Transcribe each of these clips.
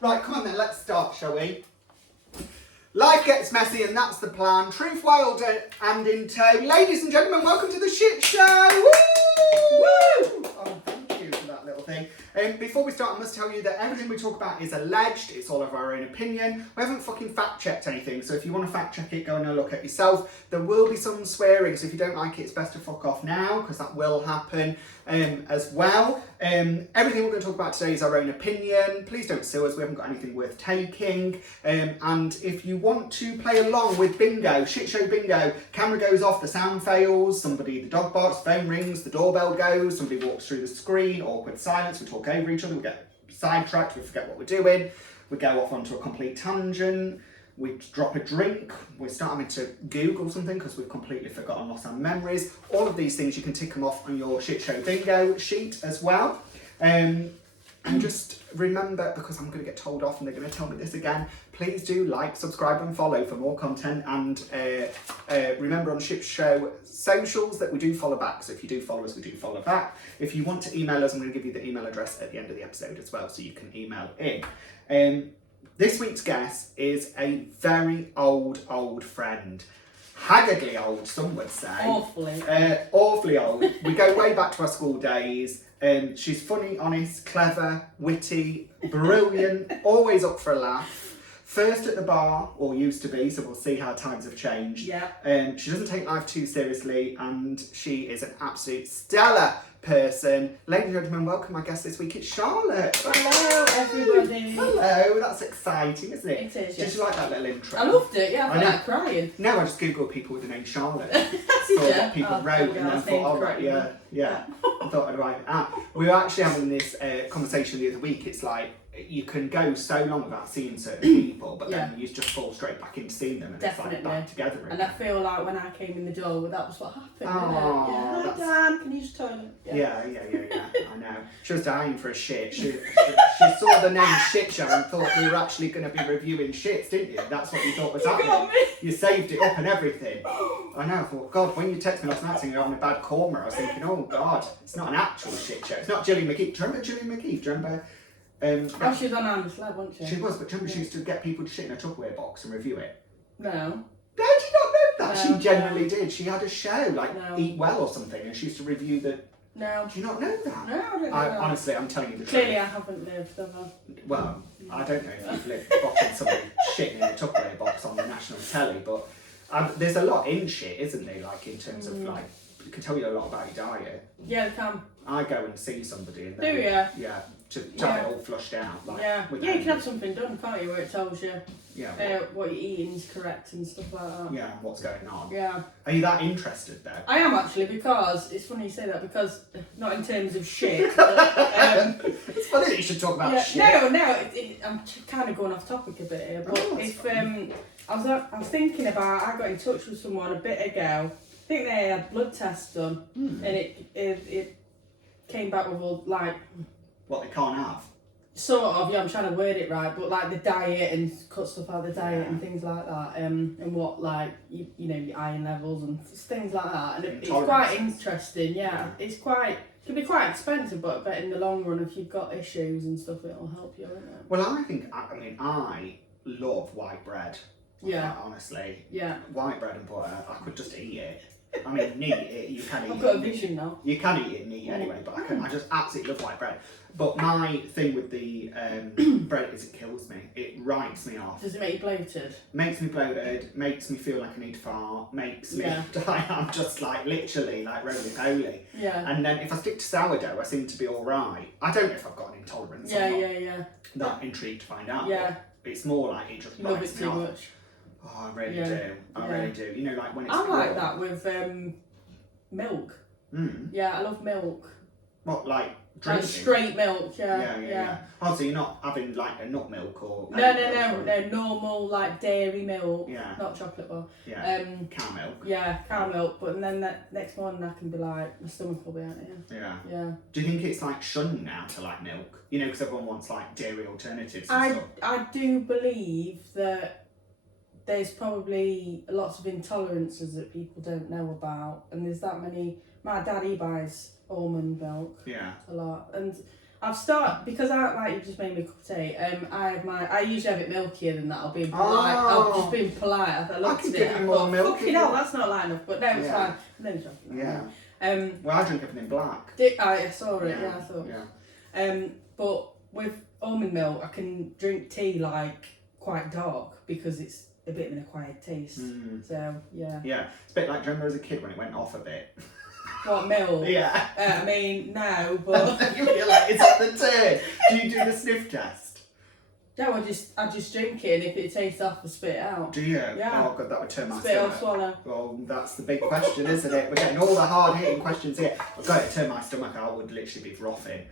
Right, come on then, let's start, shall we? Life gets messy and that's the plan. Truth wild and in tow. Ladies and gentlemen, welcome to the shit show. Woo! Woo! Oh, thank you for that little thing. Before we start, I must tell you that everything we talk about is alleged. It's all of our own opinion. We haven't fucking fact-checked anything, so if you want to fact-check it, go and have a look at yourself. There will be some swearing, so if you don't like it, it's best to fuck off now, because that will happen as well. Everything we're going to talk about today is our own opinion. Please don't sue us, we haven't got anything worth taking. And if you want to play along with bingo, shit show bingo, camera goes off, the sound fails, the dog barks, phone rings, the doorbell goes, somebody walks through the screen, awkward silence, we talk over each other, we get sidetracked, we forget what we're doing, we go off onto a complete tangent, we drop a drink, we start having to Google something because we've completely forgotten, lost our memories. All of these things, you can tick them off on your shit show bingo sheet as well. And just remember, because I'm going to get told off and they're going to tell me this again, please do like, subscribe and follow for more content. And remember on Ship Show socials that we do follow back. So if you do follow us, we do follow back. If you want to email us, I'm going to give you the email address at the end of the episode as well, so you can email in. This week's guest is a very old friend. Haggardly old, some would say. Awfully. Awfully old. We go way back to our school days. She's funny, honest, clever, witty, brilliant, always up for a laugh. First at the bar, or used to be, so we'll see how times have changed. Yeah. She doesn't take life too seriously, and she is an absolute stellar person. Ladies and gentlemen, welcome my guest this week. It's Charlotte. Hello, everybody. Hello, that's exciting, isn't it? It is, yes. Did you like that little intro? I loved it, yeah, I felt like crying. No, I just googled people with the name Charlotte. Did Saw you? what people wrote and then thought, oh right, yeah. I thought I'd write it out. We were actually having this conversation the other week. It's like, you can go so long without seeing certain people, but then you just fall straight back into seeing them and Definitely. it's like back together again. And I feel like when I came in the door, that was what happened. Oh, yeah, that's... Dan, can you just toilet? Yeah, I know. She was dying for a shit. She saw the name Shit Show and thought we were actually going to be reviewing shits, didn't you? That's what you thought was happening. Got me. You saved it up and everything. I know. I thought, God, when you texted me last night saying you're having a bad coma, I was thinking, oh God, it's not an actual shit show. It's not Gillian McKeith. Do you remember Gillian McKeith? Do you remember? She was on Andy's Lab, wasn't she? She was, but remember she used to get people to shit in a Tupperware box and review it? No. No, did you not know that? No, She generally did. She had a show, like No. Eat Well or something, and she used to review the... No. Do you not know that? No, I don't know that. Honestly, I'm telling you the Clearly truth. I haven't lived, have I? Well, I don't know if you've lived watching somebody shitting in a Tupperware box on the national telly, but there's a lot in shit, isn't there? Like, in terms of, like, it can tell you a lot about your diet. Yeah, they can. I go and see somebody and Do then... you? Yeah, to have it all flushed out. Like, Yeah, with you can the- have something done, can't you, where it tells you what you're eating is correct and stuff like that. Yeah, what's going on. Yeah. Are you that interested though? I am actually, because it's funny you say that, because not in terms of shit. But, It's funny that you should talk about shit. I'm kind of going off topic a bit here. But Oh, that's fine. I was thinking about, I got in touch with someone a bit ago. I think they had blood tests done, and it came back with all like what they can't have. sort of, I'm trying to word it right, but like the diet and cut stuff out of the diet and things like that, and what like you know your iron levels and things like that, and it's quite interesting. It can be quite expensive, but I bet in the long run, if you've got issues and stuff, it'll help you, won't it? Well, I love white bread. Yeah. Honestly. Yeah. White bread and butter, I could just eat it. I mean, neat it, you can eat it. I've got a vision now. You can eat it neat anyway, but I just absolutely love white bread. But my thing with the bread is it kills me. It writes me off. Does it make you bloated? Makes me bloated, makes me feel like I need to fart, makes me... Yeah. I'm just like, literally, like roly-poly. Yeah. And then if I stick to sourdough, I seem to be alright. I don't know if I've got an intolerance or not. Yeah. Not intrigued to find out. Yeah. But it's more like it just You love writes it me too off. much. Oh, I really Yeah. do. I Yeah. really do. You know, like when it's I like raw. that with milk. Mm. Yeah, I love milk. What, like Like drinking? straight milk, yeah. Oh, so you're not having like a nut milk or... No, normal like dairy milk, Yeah. not chocolate bar. Yeah, cow milk. Yeah, cow milk, but then that next morning I can be like, my stomach will be out here. Yeah. Yeah. Do you think it's like shunned now to like milk? You know, because everyone wants like dairy alternatives and stuff. I do believe that there's probably lots of intolerances that people don't know about, and there's that many. My dad, he buys almond milk Yeah. a lot, and I've started because you just made me a cup of tea. I usually have it milkier than that. I'll be polite. I'll just be polite. I looked at it. I thought, fucking hell, that's not light enough. But no, it's fine. No joking. Yeah. Well, I drink everything black. I saw it. Yeah, I thought. Yeah. But with almond milk, I can drink tea like quite dark because it's a bit of an acquired taste. So yeah. Yeah, it's a bit like, do you remember as a kid when it went off a bit? What, milk? Yeah. I mean, no, but... You're like, it's at the turn. Do you do the sniff test? No, I just drink it, and if it tastes off, I spit it out. Do you? Yeah. Oh, God, that would turn my Spit or stomach. swallow. Well, that's the big question, isn't it? We're getting all the hard-hitting questions here. I've got to turn my stomach out. I would literally be frothing.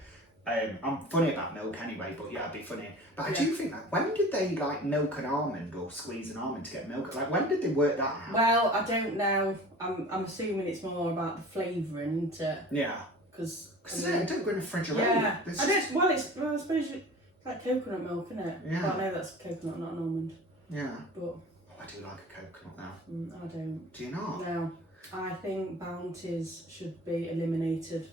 I'm funny about milk anyway, but yeah, I'd be funny. But I do think that, when did they like milk an almond or squeeze an almond to get milk? Like, when did they work that out? Well, I don't know. I'm assuming it's more about the flavouring, isn't it? Yeah. Because it don't go in the refrigerator. Yeah. I suppose it's like coconut milk, isn't it? Yeah. But I know that's coconut, not an almond. Yeah. But oh, I do like a coconut now. I don't. Do you not? No. I think Bounties should be eliminated.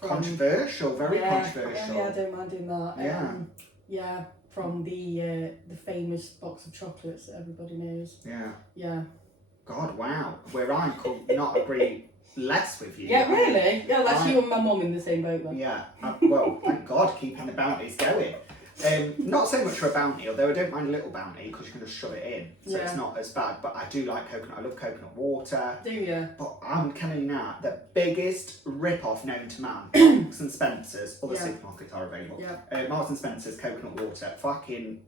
Controversial, very controversial. Yeah, I don't mind doing that. Yeah. From the famous box of chocolates that everybody knows. Yeah. Yeah. God, wow. Where I could not agree less with you. Yeah, really? Yeah, that's you and my mum in the same boat then. Yeah. Well, thank God, keeping the Bounties going. Not so much for a Bounty, although I don't mind a little Bounty because you can just shove it in, so it's not as bad. But I do like coconut. I love coconut water. Do you? But I'm telling you now, the biggest rip-off known to man, Marks and Spencer's, other supermarkets are available. Yeah. Marks and Spencer's coconut water, fucking...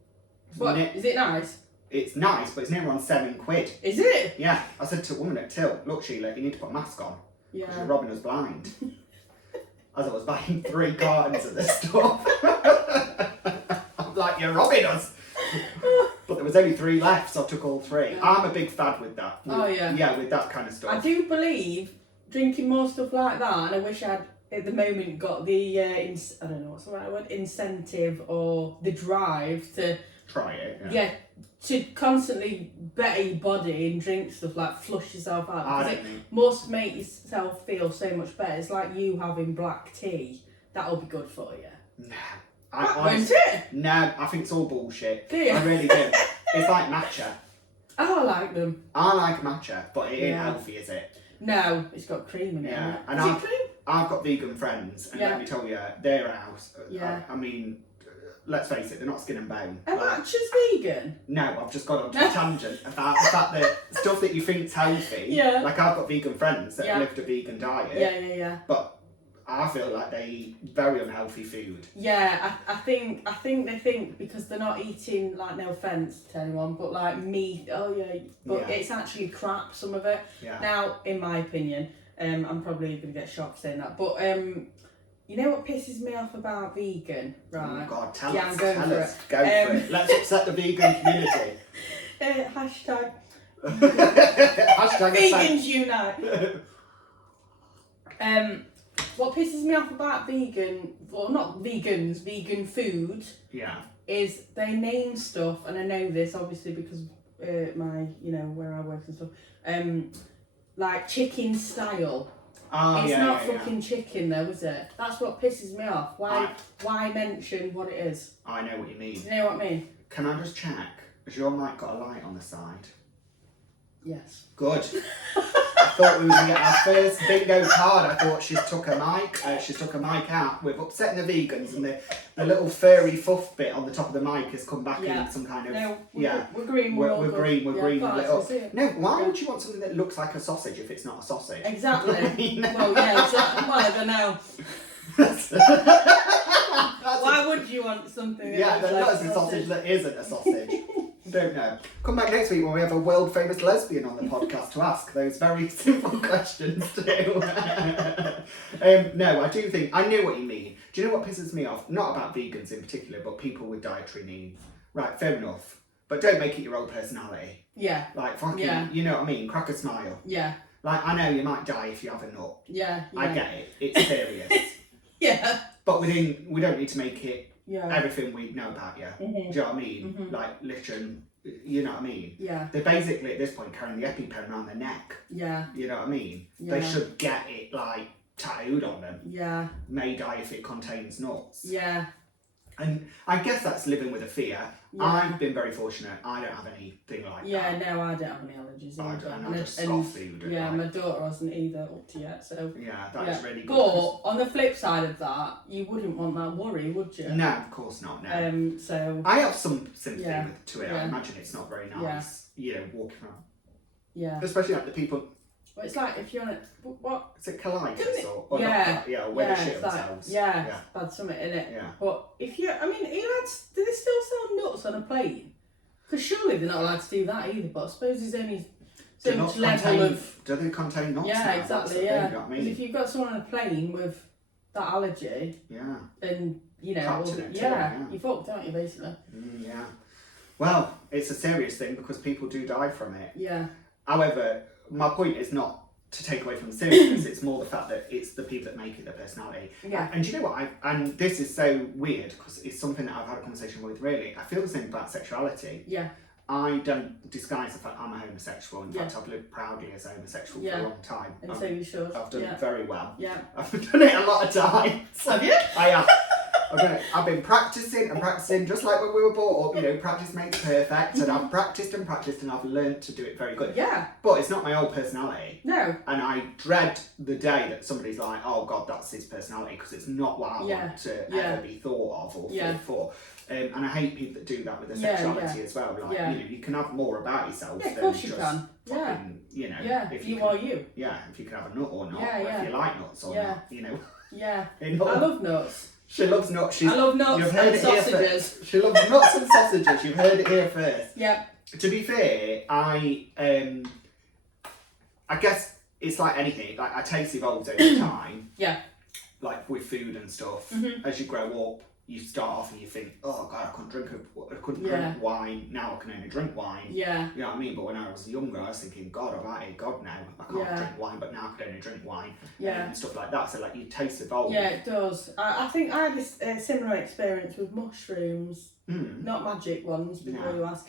What? Is it nice? It's nice, but it's near on £7. Is it? Yeah. I said to a woman at Till, look Sheila, you need to put a mask on. Yeah. Because you're robbing us blind. As I was buying 3 cartons of this stuff. I'm like, you're robbing us. But there was only 3 left, so I took all 3. Yeah. I'm a big fad with that. Yeah, with that kind of stuff. I do believe drinking more stuff like that, and I wish I'd at the moment got the I don't know what's the right word, incentive or the drive to try it. Yeah, to constantly better your body and drink stuff like flush yourself out. Because it must make yourself feel so much better. It's like you having black tea. That'll be good for you. Nah. Won't it? No, I think it's all bullshit. Do you? I really do. It's like matcha. Oh, I like them. I like matcha, but it ain't healthy, is it? No, it's got cream in it. Yeah, Is and it cream? I've got vegan friends, and let me tell you, their house. I mean, let's face it, they're not skin and bone. Are matcha's vegan? No, I've just gone on to a tangent about the fact that stuff that you think's healthy. Yeah. Like I've got vegan friends that have lived a vegan diet. Yeah. But I feel like they eat very unhealthy food. Yeah, I think they think because they're not eating, like, no offence to anyone, but like meat. It's actually crap, some of it. Yeah. Now, in my opinion, I'm probably gonna get shot for saying that, but you know what pisses me off about vegan, right? Oh God, tell I'm us. going Tell for us. it. Go for it. Let's upset the vegan community. Hashtag. Hashtag Vegans unite. What pisses me off about vegan, well, not vegans, vegan food, is they name stuff, and I know this obviously because my, where I work and stuff, like chicken style. It's not fucking chicken though, is it? That's what pisses me off. Why mention what it is? I know what you mean. Do you know what I mean? Can I just check? Has your mic got a light on the side? Yes. Good. I thought we were going to get our first bingo card. I thought she's took a mic out. We've upsetting the vegans, and the little furry fuff bit on the top of the mic has come back in some kind of... No, we're green. We're green. We're green. Lit up. No, why would you want something that looks like a sausage if it's not a sausage? Exactly. Well, yeah, exactly. Well, I don't know. Why would you want something that looks like a sausage that isn't a sausage? Don't know. Come back next week when we have a world famous lesbian on the podcast to ask those very simple questions too. No, I do think I know what you mean. Do you know what pisses me off? Not about vegans in particular, but people with dietary needs. Right, fair enough. But don't make it your own personality. Yeah. Like fucking, you know what I mean? Crack a smile. Yeah. Like, I know you might die if you have a nut. Yeah. I get it. It's serious. Yeah. But we don't need to make it everything we know about you. Mm-hmm. Do you know what I mean? Mm-hmm. Like, literally, you know what I mean? Yeah. They're basically, at this point, carrying the EpiPen around their neck. Yeah. You know what I mean? Yeah. They should get it, like, tattooed on them. Yeah. May die if it contains nuts. Yeah. And I guess that's living with a fear. Yeah. I've been very fortunate. I don't have anything like Yeah, that. no, I don't have any allergies either. And I just scoff food. Yeah, like, my daughter hasn't either up to yet, so. yeah, that's really good. But on the flip side of that, you wouldn't want that worry, would you? No, of course not, no. So. I have some sympathy Yeah. to it. Yeah. I imagine it's not very nice, you know, walking around. Yeah. Especially like the people. Well, it's like if you're on a. What? Is it colitis or Yeah. not that? Yeah, or where they shit it's like, themselves. yeah, it's bad something in it. Yeah. But if you, I mean, do they still sell nuts on a plane? Because surely they're not allowed to do that either. But I suppose there's only so much level of. Do they contain nuts? Yeah, now? exactly. That's the Yeah. thing, you know what I Because mean? if you've got someone on a plane with that allergy, Yeah. then you know, Trapped in it too, yeah, yeah. you're fucked, aren't you? Basically. Yeah. Well, it's a serious thing because people do die from it. Yeah. However, my point is not to take away from the seriousness, it's more the fact that it's the people that make it their personality. Yeah. And do you know what? And this is so weird because it's something that I've had a conversation with really. I feel the same about sexuality. Yeah. I don't disguise the fact I'm a homosexual. In Yeah. fact, I've lived proudly as a homosexual Yeah. for a long time. And so you should. I've done Yeah. very well. Yeah. I've done it a lot of times. Have you? I have. I've been practicing and practicing, just like when we were brought up, you know, practice makes perfect, and I've practiced and practiced and I've learned to do it very good. Yeah. But it's not my old personality. No. And I dread the day that somebody's like, oh God, that's his personality, because it's not what I want to ever be thought of or thought for. And I hate people that do that with their sexuality as well. Like, you know, you can have more about yourself Yeah, of than course you just can. Yeah. fucking, you know. Yeah. If You can, are you. Yeah, if you can have a nut or not, Yeah, or yeah. if you like nuts or not, you know. Yeah. You know? I love nuts. She loves nuts. I love nuts you've heard and it here sausages. first. She loves nuts and sausages. You've heard it here first. Yeah. To be fair, I guess it's like anything. Like our taste evolves over time. Yeah. Like with food and stuff. Mhm. As you grow up, you start off and you think, oh God, I couldn't drink Yeah. wine. Now I can only drink wine. Yeah. You know what I mean? But when I was younger, I was thinking, God, I've outed God now. I can't Yeah. drink wine, but now I can only drink wine. Yeah. And stuff like that. So like your taste evolves. Yeah, it does. I think I had a similar experience with mushrooms, not magic ones. Before you ask,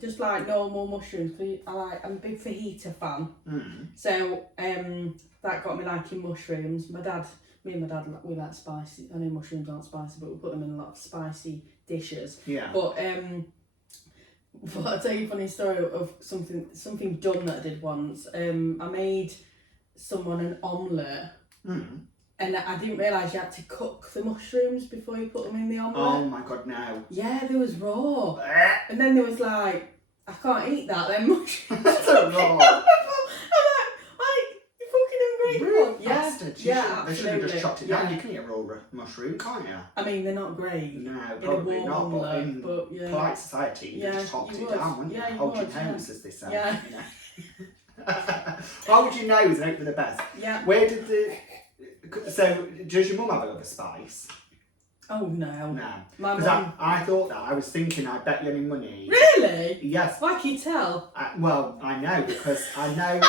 just like normal mushrooms. Cause I'm a big fajita fan, so that got me liking mushrooms. Me and my dad, we like spicy. I know mushrooms aren't spicy, but we put them in a lot of spicy dishes. Yeah. But I'll tell you a funny story of something dumb that I did once. I made someone an omelette. And I didn't realise you had to cook the mushrooms before you put them in the omelette. Oh my God, no. Yeah, they was raw. And then there was like, I can't eat that, then mushrooms. That's so raw. I'm like, you fucking ungrateful. Rude Yeah, bastard. yeah, They should have absolutely. just chopped it Yeah. down. You can eat a raw mushroom, can't you? I mean, they're not great. No, In a probably warm not. But omelette, in but yeah. polite society, you Yeah, just chopped you it would. down, wouldn't Yeah, you? you Hold your would, yeah. nose, as they say. Yeah. You know? Hold your nose and hope for the best. Yeah. Where did so, does your mum have a lot of spice? Oh no. No. My Because mum. I thought that. I was thinking, I bet you any money. Really? Yes. Why can you tell? Well, I know because I know.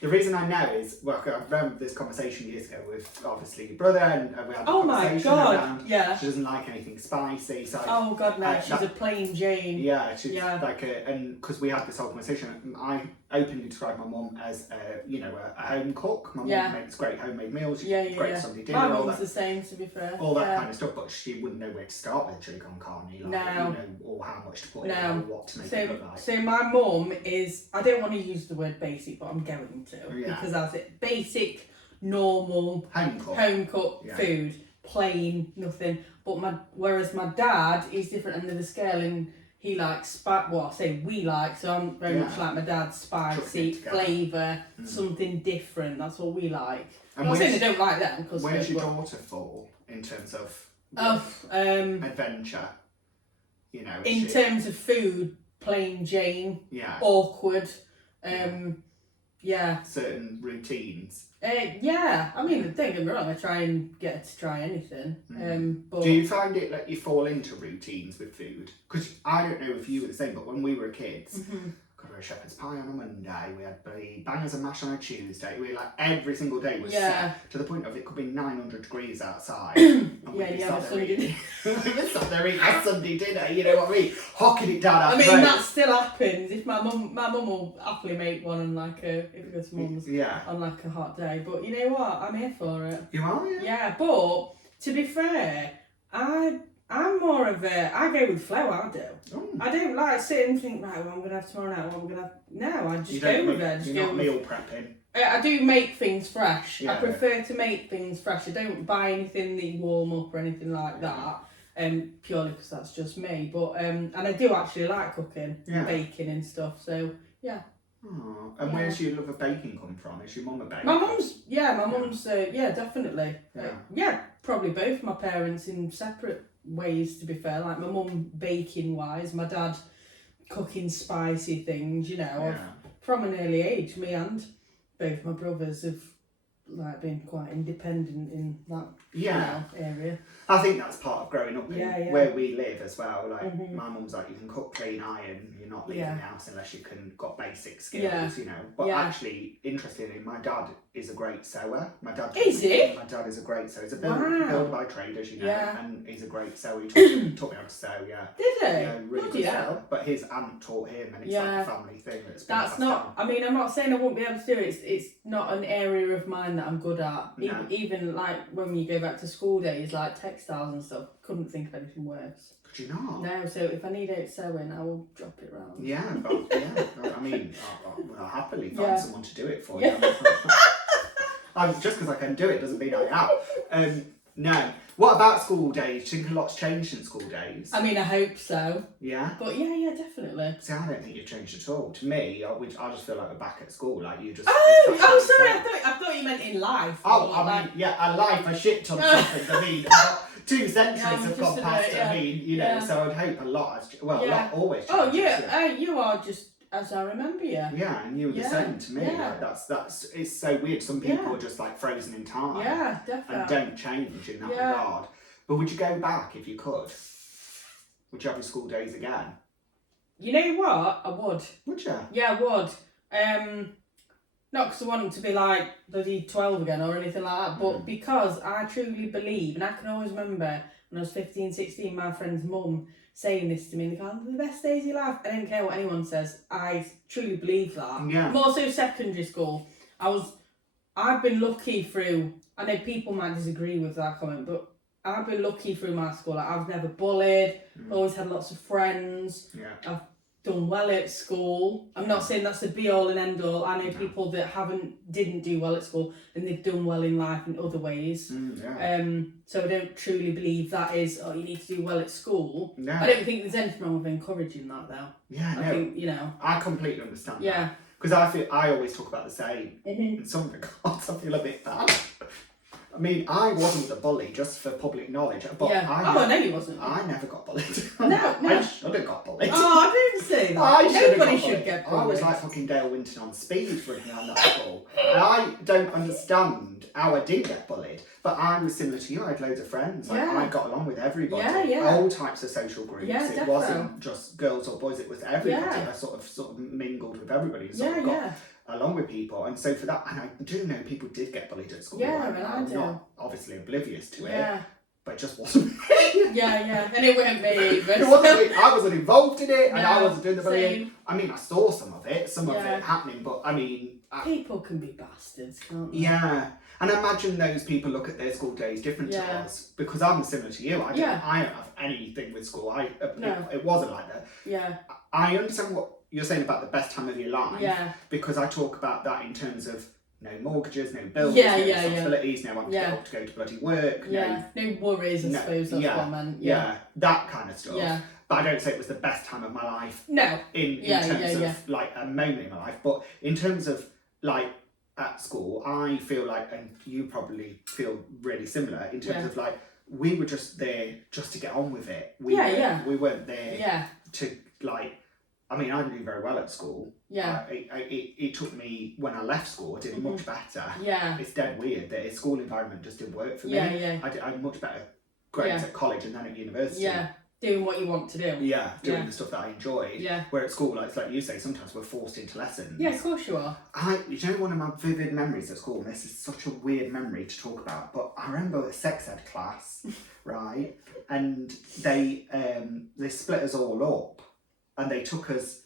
The reason I know is, well, I remember this conversation years ago with obviously your brother, and we had a Oh my conversation God. around. Yeah. She doesn't like anything spicy, so. Oh God, no. She's that- a plain Jane. Yeah, she's Yeah. like and because we had this whole conversation, I openly described my mum as a home cook. My Yeah. mum makes great homemade meals. She's Yeah, great yeah. for somebody dinner, My all mum's that, the same, to be fair. all that Yeah. kind of stuff. But she wouldn't know where to start with chili con carne, like, No. or how much to put in, No. or what to make it look like. So my mum is, I don't want to use the word basic, but I'm going to. Yeah. Because that's it. Basic, normal, Home cook. home cooked Yeah. food. Plain, nothing. But whereas my dad is different end of the scale, and he likes well, I say we like, so I'm very much like my dad, spicy, Chucking it together. flavour, something different. That's what we like. And I'm not saying where's- I don't like them, because Where's your daughter fall in terms of adventure? You know, in terms of food, plain Jane, yeah, awkward. Yeah. certain routines. Yeah. I mean, don't get me wrong. I try and get her to try anything. But Do you find it like you fall into routines with food? Because I don't know if you were the same, but when we were kids, God, we had shepherd's pie on a Monday. We had bloody bangers and mash on a Tuesday. We like every single day was set to the point of it could be 900 degrees outside. And we'd be sat there eating. We'd sat there eating our Sunday dinner. You know what I mean? Hocking it down our throat. That still happens. If my mum will happily make one on like if we go to mum's on like a hot day. But you know what? I'm here for it. You are, yeah. Yeah, but to be fair, I'm more of I go with flow, I do. Oh. I don't like sit and think, right, what I'm going to have tomorrow night, what I'm going to have... No, I just go with it. You're not meal prepping? I do make things fresh. Yeah. I prefer to make things fresh. I don't buy anything that you warm up or anything like that, purely because that's just me. But and I do actually like cooking and baking and stuff, so yeah. Oh, and where's your love of baking come from? Is your mum a baker? My mum's definitely. Probably both my parents in separate ways, to be fair. Like my mum baking wise, my dad cooking spicy things, you know. From an early age, me and both my brothers have like been quite independent in that area. I think that's part of growing up in where we live as well. Like my mum's like, you can cook, clean, iron, you're not leaving the house unless you can got basic skills, you know. But actually, interestingly, my dad is a great sewer. My dad is he? My dad is a great sewer. He's a builder by trade, as you know, and he's a great sewer. He taught me how to sew. Did he? Yeah, really good sewer. But his aunt taught him, and it's like a family thing. That's not. I mean, I'm not saying I won't be able to do it. It's not an area of mine that I'm good at. No. Even like when you go back to school days, like textiles and stuff, couldn't think of anything worse. Could you not? No, so if I need out sewing, I will drop it round. Yeah, but I mean, I'll happily find someone to do it for you. Just because I can do it doesn't mean I am. No. What about school days? Do you think a lot's changed in school days? I mean, I hope so. Yeah? But yeah, definitely. See, I don't think you've changed at all. To me, I just feel like we're back at school. Like you just... Sorry, I thought you meant in life. A life, a shit ton of happened. I mean, 2 centuries have gone past. I mean, you know, so I'd hope a lot has... Well, a lot always changes. Oh, yeah. You are just... As I remember you. Yeah, and you were the same to me. Yeah. Like that's it's so weird. Some people are just like frozen in time. Yeah, definitely. And don't change in that regard. But would you go back if you could? Would you have your school days again? You know what? I would. Would you? Yeah, I would. Not because I wanted to be like bloody 12 again or anything like that, but because I truly believe, and I can always remember when I was 15, 16, my friend's mum saying this to me, and they're going, the best days of your life. I don't care what anyone says. I truly believe that. Yeah. More so secondary school. I've been lucky through, I know people might disagree with that comment, but I've been lucky through my school. Like, I've never bullied, always had lots of friends. Yeah. I've done well at school. I'm not saying that's the be all and end all. I know people that didn't do well at school and they've done well in life in other ways. So I don't truly believe that is, you need to do well at school. No. I don't think there's anything wrong with encouraging that though. Yeah, I think, you know. I completely understand that. Because I always talk about the same. In some regards, I feel a bit bad. I mean, I wasn't the bully, just for public knowledge. But I know you wasn't. I never got bullied. No. I should have got bullied. Oh, I didn't say that. Nobody should get bullied. I was like fucking Dale Winton on speed running around that school. And I don't understand how I didn't get bullied. But I was similar to you. I had loads of friends. Like, I got along with everybody. All types of social groups. It wasn't just girls or boys. It was everybody. I sort of mingled with everybody. And sort of got along with people, and so for that, and I do know people did get bullied at school. I'm not obviously oblivious to it, but it just wasn't me. And it weren't me either. It wasn't me. I wasn't involved in it, and I wasn't doing the bullying. I mean, I saw some of it happening, but I mean, people can be bastards, can't they? Yeah. And I imagine those people look at their school days different to us, because I'm similar to you. I don't have anything with school. It wasn't like that. Yeah. I understand what you're saying about the best time of your life, because I talk about that in terms of no mortgages, no bills, no responsibilities, no one to get up to go to bloody work, no worries, I suppose that's what I meant. That kind of stuff. But I don't say it was the best time of my life. No. In terms of like a moment in my life, but in terms of like at school, I feel like, and you probably feel really similar in terms of like, we were just there just to get on with it. We weren't there to like. I mean, I didn't do very well at school. It took me, when I left school, I did much better. It's dead weird that the school environment just didn't work for me. I had much better grades at college and then at university. doing what you want to do. Yeah, doing the stuff that I enjoyed. Yeah. Where at school, like, it's like you say, sometimes we're forced into lessons. Yeah, of course you are. You know, one of my vivid memories at school, and this is such a weird memory to talk about, but I remember a sex ed class, right? And they split us all up, and they took us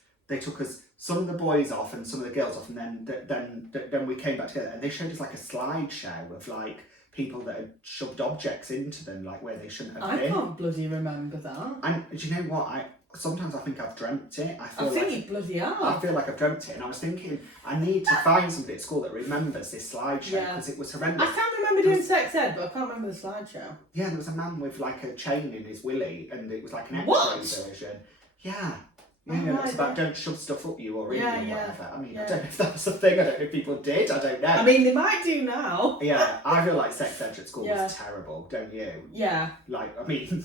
some of the boys off and some of the girls off, and then we came back together, and they showed us like a slideshow of like people that had shoved objects into them, like where they shouldn't have been. I can't bloody remember that. And do you know what? Sometimes I think I've dreamt it. I think you bloody are. I feel like I've dreamt it, and I was thinking I need to find somebody at school that remembers this slideshow because it was horrendous. I can't remember doing sex ed, but I can't remember the slideshow. Yeah, there was a man with like a chain in his willy, and it was like an X-ray version. Yeah. Yeah, it's about don't shove stuff up you or in you or whatever. I mean, I don't know if that's a thing. I don't know if people did. I don't know. I mean, they might do now. Yeah, I feel like sex ed at school was terrible, don't you? Yeah. Like, I mean,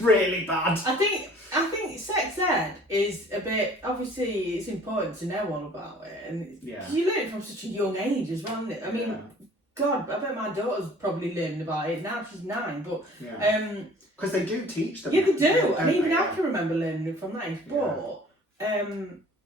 really bad. I think sex ed is a bit, obviously it's important to know all about it, and you learn it from such a young age as well, isn't it? I mean, God, I bet my daughter's probably learning about it now. She's 9, but because they do teach them. Yeah, they do, and even I can remember learning it from that age. But at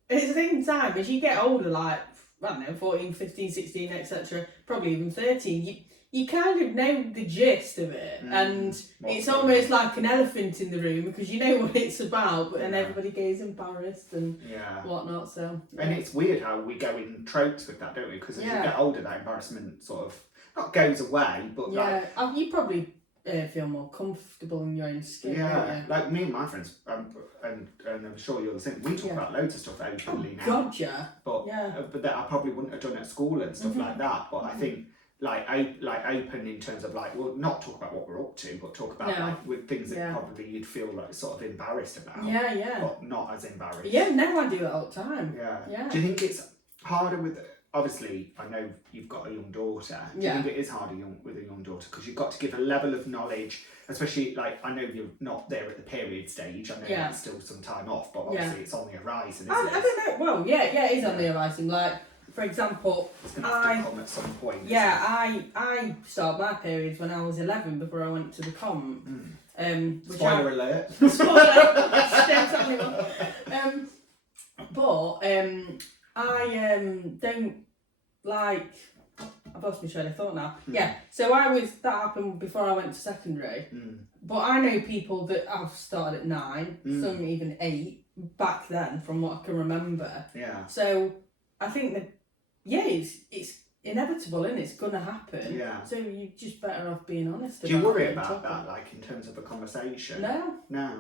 the same time, as you get older, like I don't know, 14, 15, 16, etc., probably even 13, you kind of know the gist of it, and it's almost like an elephant in the room because you know what it's about, but then everybody goes embarrassed and whatnot. So and it's weird how we go in tropes with that, don't we? Because as you get older, that embarrassment sort of not goes away, but you probably feel more comfortable in your own skin. Yeah, like me and my friends, and I'm sure you're the same. We talk about loads of stuff openly now. God, yeah. But that I probably wouldn't have done at school and stuff like that. But I think like open in terms of like, well, not talk about what we're up to, but talk about like with things that probably you'd feel like sort of embarrassed about. Yeah. But not as embarrassed. Yeah, no, I do that all the time. Yeah. Do you think it's harder with? Obviously, I know you've got a young daughter. Do you think it is harder with a young daughter because you've got to give a level of knowledge, especially like I know you're not there at the period stage. I know that's still some time off, but obviously it's on the horizon. Isn't it? I don't know. Well, it is on the horizon. Like for example, it's going to have to come at some point. Yeah, I started my periods when I was 11 before I went to the comp. Spoiler alert. I don't like. I've lost my train of thought now. Yeah, so that happened before I went to secondary. But I know people that have started at 9, some even 8 back then, from what I can remember. Yeah. So I think that it's inevitable, and it's gonna happen. Yeah. So you're just better off being honest. Do you worry about that, like in terms of a conversation? No.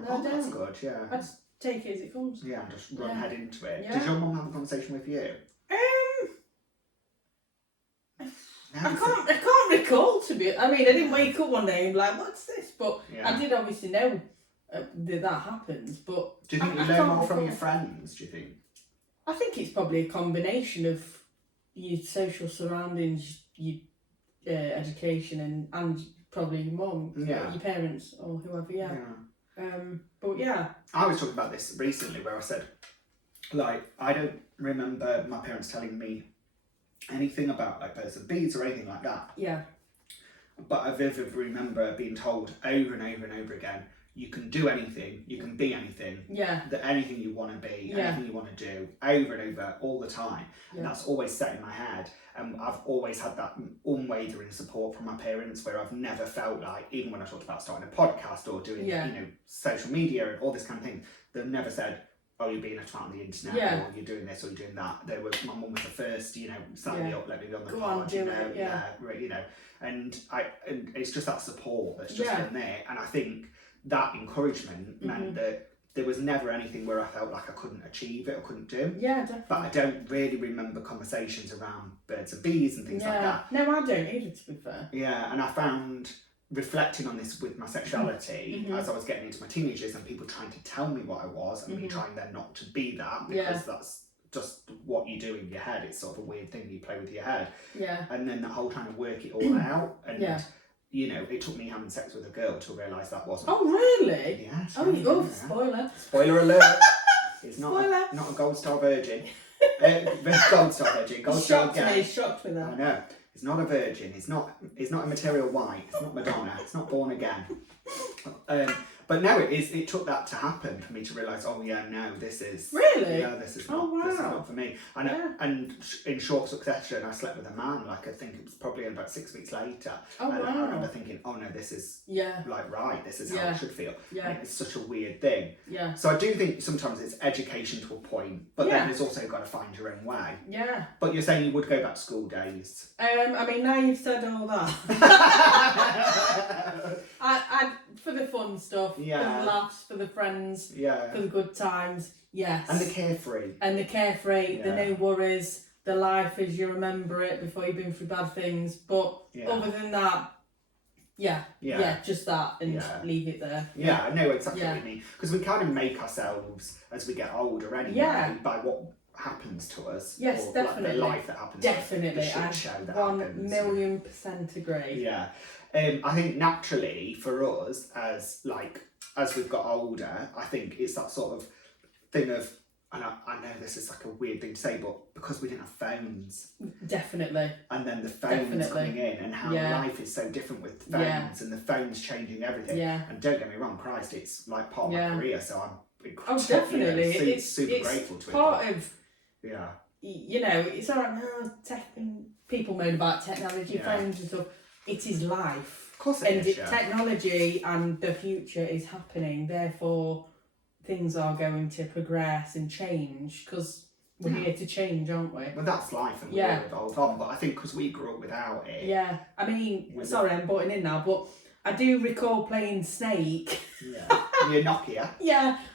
Oh, that's good. Yeah. I just take it as it comes. Yeah, and just run head into it. Yeah. Did your mum have a conversation with you? I can't recall to be. I mean, I didn't wake up one day and be like, "What's this?" But I did obviously know that happens. But do you think you learn more from your friends? Do you think? I think it's probably a combination of your social surroundings, your education, and probably your mum, your parents, or whoever. Yeah. But I was talking about this recently, where I said, like, I don't remember my parents telling me anything about like birds and bees or anything like that. Yeah. But I vividly remember being told over and over and over again, you can do anything, you can be anything. Yeah. That anything you want to be, anything you want to do, over and over, all the time. And that's always set in my head. And I've always had that unwavering support from my parents, where I've never felt like, even when I talked about starting a podcast or doing, social media and all this kind of thing, they've never said, oh, you're being a twat on the internet, or you're doing this or you're doing that. My mum was the first, sat me up, let me be on the pod, and it's just that support that's just been there. And I think that encouragement meant that there was never anything where I felt like I couldn't achieve it or couldn't do. Yeah, definitely. But I don't really remember conversations around birds and bees and things like that. No, I don't either, to be fair. Yeah, and I found, reflecting on this with my sexuality, as I was getting into my teenage years and people trying to tell me what I was, and me trying then not to be that, because that's just what you do in your head. It's sort of a weird thing you play with your head. Yeah. And then that whole trying to work it all out. And it took me having sex with a girl to realise that wasn't. Oh, really? Yeah. Spoiler. Spoiler alert. It's not a gold star virgin. Gold star virgin. Gold star gay. Shocked with that. I know. It's not a virgin. It's not a material white. It's not Madonna. It's not born again. But no, it took that to happen for me to realise, oh yeah, no, this is... Really? Yeah, this is not for me. And in short succession, I slept with a man, like I think it was probably about 6 weeks later. Oh, and wow. I remember thinking, oh no, this is like right, this is how I should feel. Yeah. And it's such a weird thing. Yeah. So I do think sometimes it's education to a point, but then it's also got to find your own way. Yeah. But you're saying you would go back to school days. I mean, now you've said all that. I for the fun stuff, for the laughs, for the friends, for the good times, yes. And the carefree. The no worries, the life as you remember it before you've been through bad things. But other than that, just that and leave it there. Yeah, I know exactly what you mean. Because we kind of make ourselves, as we get older anyway, by what happens to us. Yes, or definitely. Like the life that happens Definitely. to us. The shit show that 1,000,000% agree. Yeah. I think naturally for us, as we've got older, I think it's that sort of thing of, and I know this is like a weird thing to say, but because we didn't have phones. Definitely. And then the phones coming in and how life is so different with phones and the phones changing everything. Yeah. And don't get me wrong, Christ, it's like part of my career, so I'm definitely. It's super grateful to it. Part of, you know, it's alright now, people moan about technology, phones and stuff. It is life. Of course it is, technology and the future is happening, therefore things are going to progress and change because we're here to change, aren't we? Well, that's life and we'll evolve on, but I think because we grew up without it... Yeah, I mean, sorry I'm butting in now, but I do recall playing Snake. Yeah, your Nokia.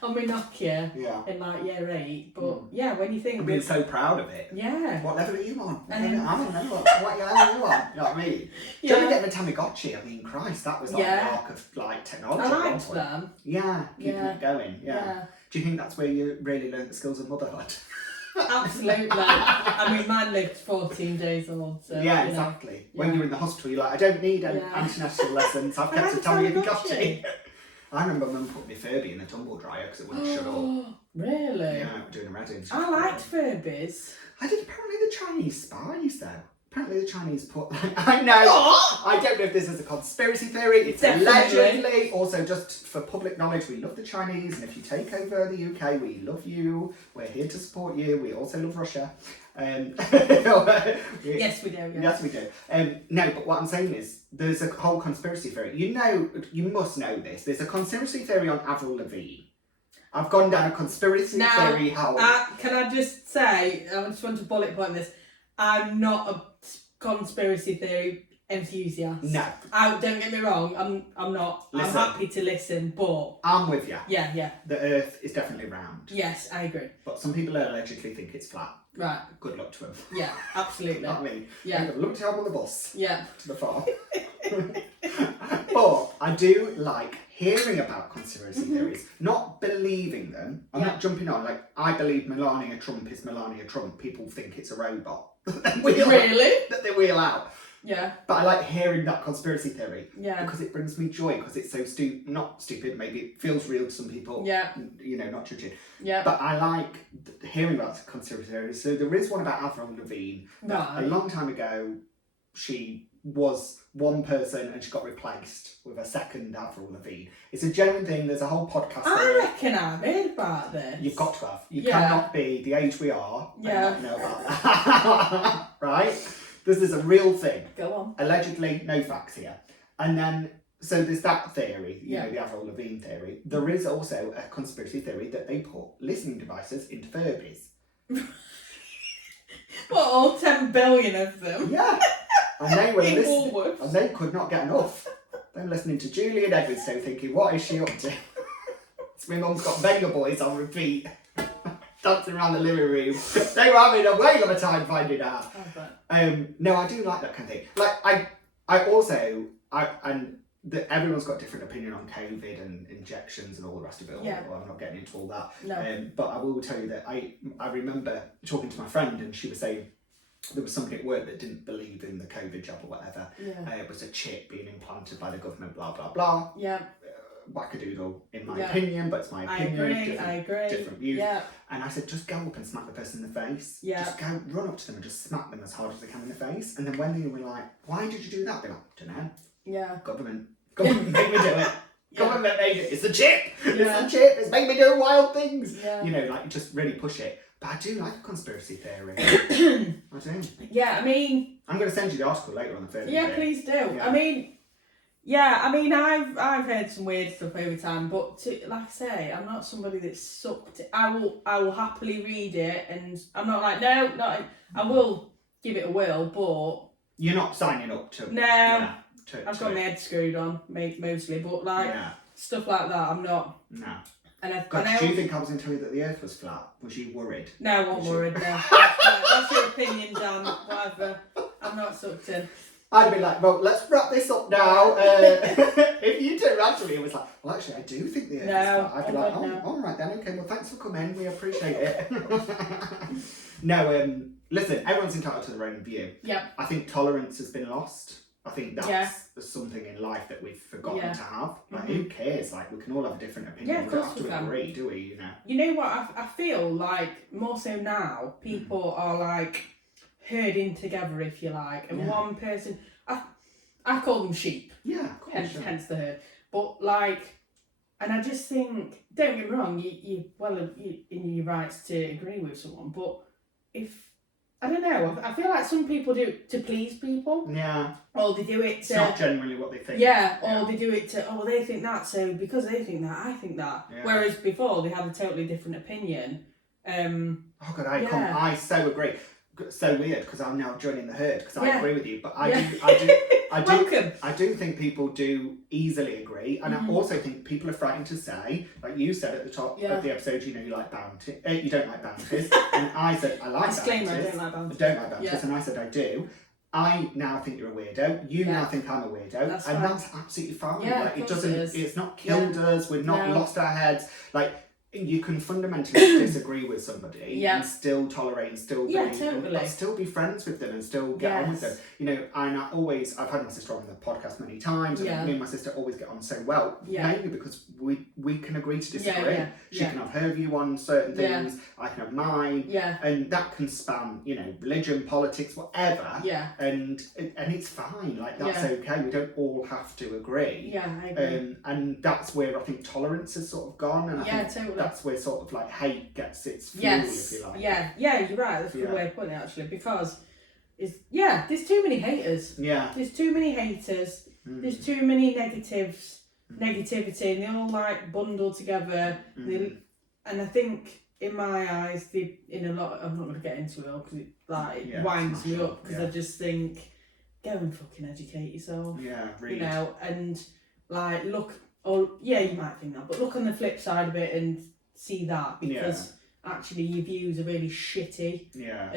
On my Nokia in like year 8, but when you think... I've been so proud of it. Yeah. What level are you on? I don't know. What level are you on? You know what I mean? Just getting a Tamagotchi, I mean, Christ, that was like the arc of like technology. I liked them. Yeah, keeping it going. Yeah. Do you think that's where you really learned the skills of motherhood? Absolutely. I mean, mine lived 14 days old, so... Yeah, exactly. When you're in the hospital, you're like, I don't need international lessons, I've kept a Tamagotchi. I remember Mum put me Furby in the tumble dryer because it wouldn't shut up. Really? Yeah, doing a Reading. I liked Furbies. I did apparently the Chinese spies though. Apparently the Chinese put... I know. I don't know if this is a conspiracy theory. It's allegedly. Also, just for public knowledge, we love the Chinese. And if you take over the UK, we love you. We're here to support you. We also love Russia. Yes, we do. Yes, we do. No, but what I'm saying is, there's a whole conspiracy theory. You know, you must know this. There's a conspiracy theory on Avril Lavigne. I've gone down a conspiracy theory hole. Can I just say, I just want to bullet point this. I'm not a conspiracy theory enthusiast. No. Don't get me wrong, I'm not. Listen. I'm happy to listen, but... I'm with you. Yeah. The Earth is definitely round. Yes, I agree. But some people allegedly think it's flat. Right. Good luck to them. Yeah, absolutely. You know what I mean? Yeah. Look to help on the bus. Yeah. To the farm. But I do like hearing about conspiracy theories, not believing them. I'm not jumping on, like, I believe Melania Trump is Melania Trump. People think it's a robot. Really? That they wheel out. Yeah. But I like hearing that conspiracy theory. Yeah. Because it brings me joy, because it's so not stupid, maybe it feels real to some people. Yeah. You know, not judging. Yeah. But I like hearing about conspiracy theories. So there is one about Avril Lavigne. Right. A long time ago, she was one person and she got replaced with a second Avril Lavigne. It's a genuine thing. There's a whole podcast. I reckon I've heard about this. You've got to have. You cannot be the age we are and not know about that. Right? This is a real thing. Go on. Allegedly, no facts here. And then, so there's that theory, you know, the Avril Lavigne theory. There is also a conspiracy theory that they put listening devices into Furbies. What, all 10 billion of them? Yeah. And they were listening, and they could not get enough. They were listening to Julian Edwardston thinking, what is she up to? So my mum's got Venga Boys on repeat. Dancing around the living room. They were having a whale of a time finding out. No, I do like that kind of thing. Like everyone's got a different opinion on COVID and injections and all the rest of it. Yeah. Well, I'm not getting into all that. No. But I will tell you that I remember talking to my friend and she was saying there was somebody at work that didn't believe in the COVID jab or whatever. Yeah. It was a chip being implanted by the government, blah, blah, blah. Yeah. Wackadoodle, in my opinion, but it's my opinion. I agree. Different views. Yeah. And I said, just go up and smack the person in the face. Yeah. Just go, run up to them and just smack them as hard as they can in the face. And then when they were like, why did you do that? They're like, don't know. Yeah. Government made me do it. Government made it. It's the chip. Yeah. It's the chip. It's made me do wild things. Yeah. You know, like just really push it. But I do like a conspiracy theory. I do. Yeah, I mean, I'm going to send you the article later on the third. yeah, please do. Yeah. I mean, I've heard some weird stuff over time, but like I say, I'm not somebody that's sucked. I will happily read it, and I'm not like I will give it a whirl, but you're not signing up to. No, yeah, I've got my head screwed on mostly, but like stuff like that, I'm not. No. And do you think I was going to tell you that the Earth was flat? Was you worried? No, I wasn't worried. No, that's your opinion, Dan. Whatever. I'm not sucked in. I'd be like, well, let's wrap this up now. If you turned around to me and was like, well, actually, I do think the Earth is flat. I'd be like, oh, all right then, okay, well, thanks for coming. We appreciate it. No, listen, everyone's entitled to their own view. Yep. I think tolerance has been lost. I think that's something in life that we've forgotten to have. Like, who cares? Like, we can all have a different opinion. Yeah, of we don't course have we to can. agree, do we? You know. You know what? I feel like more so now, people are like herding together, if you like, and one person. I call them sheep. Yeah, of course. Hence the herd. But like, and I just think, don't get me wrong, you in your rights to agree with someone, but if I don't know, I feel like some people do it to please people. Yeah. Or they do it to... It's not genuinely what they think. Yeah, or they do it to, they think that, so because they think that, I think that. Yeah. Whereas before, they had a totally different opinion. Oh God, I so agree. So weird, because I'm now joining the herd, because I agree with you, but I do think people do easily agree, and I also think people are frightened to say, like you said at the top of the episode, you know, you like bounty, you don't like bounties, and I said I like Disclaimer, bounties. I don't like bounties. I don't like bounties, and I said I do. I now think you're a weirdo. You now think I'm a weirdo, that's absolutely fine. Yeah, like it doesn't. It's not killed us. We've not No. lost our heads. Like you can fundamentally disagree with somebody and still tolerate and still but still be friends with them and still get on with them. You know, and I've had my sister on the podcast many times, and me and my sister always get on so well, mainly because we can agree to disagree. She can have her view on certain things, I can have mine, and that can span, you know, religion, politics, whatever. And it's fine. Like that's okay. We don't all have to agree. I agree. And that's where I think tolerance has sort of gone, and I think that's where sort of like hate gets its fuel, if you like. Yeah, you're right. That's a good way of putting it, actually, because there's too many haters. Yeah. There's too many haters. There's too many negativity, and they all like bundle together. And I think, in my eyes, I'm not going to get into it all because it like winds me up, because I just think, go and fucking educate yourself. Yeah, read. You know, and like look. Oh yeah, you might think that, but look on the flip side of it and see that, because actually your views are really shitty. Yeah.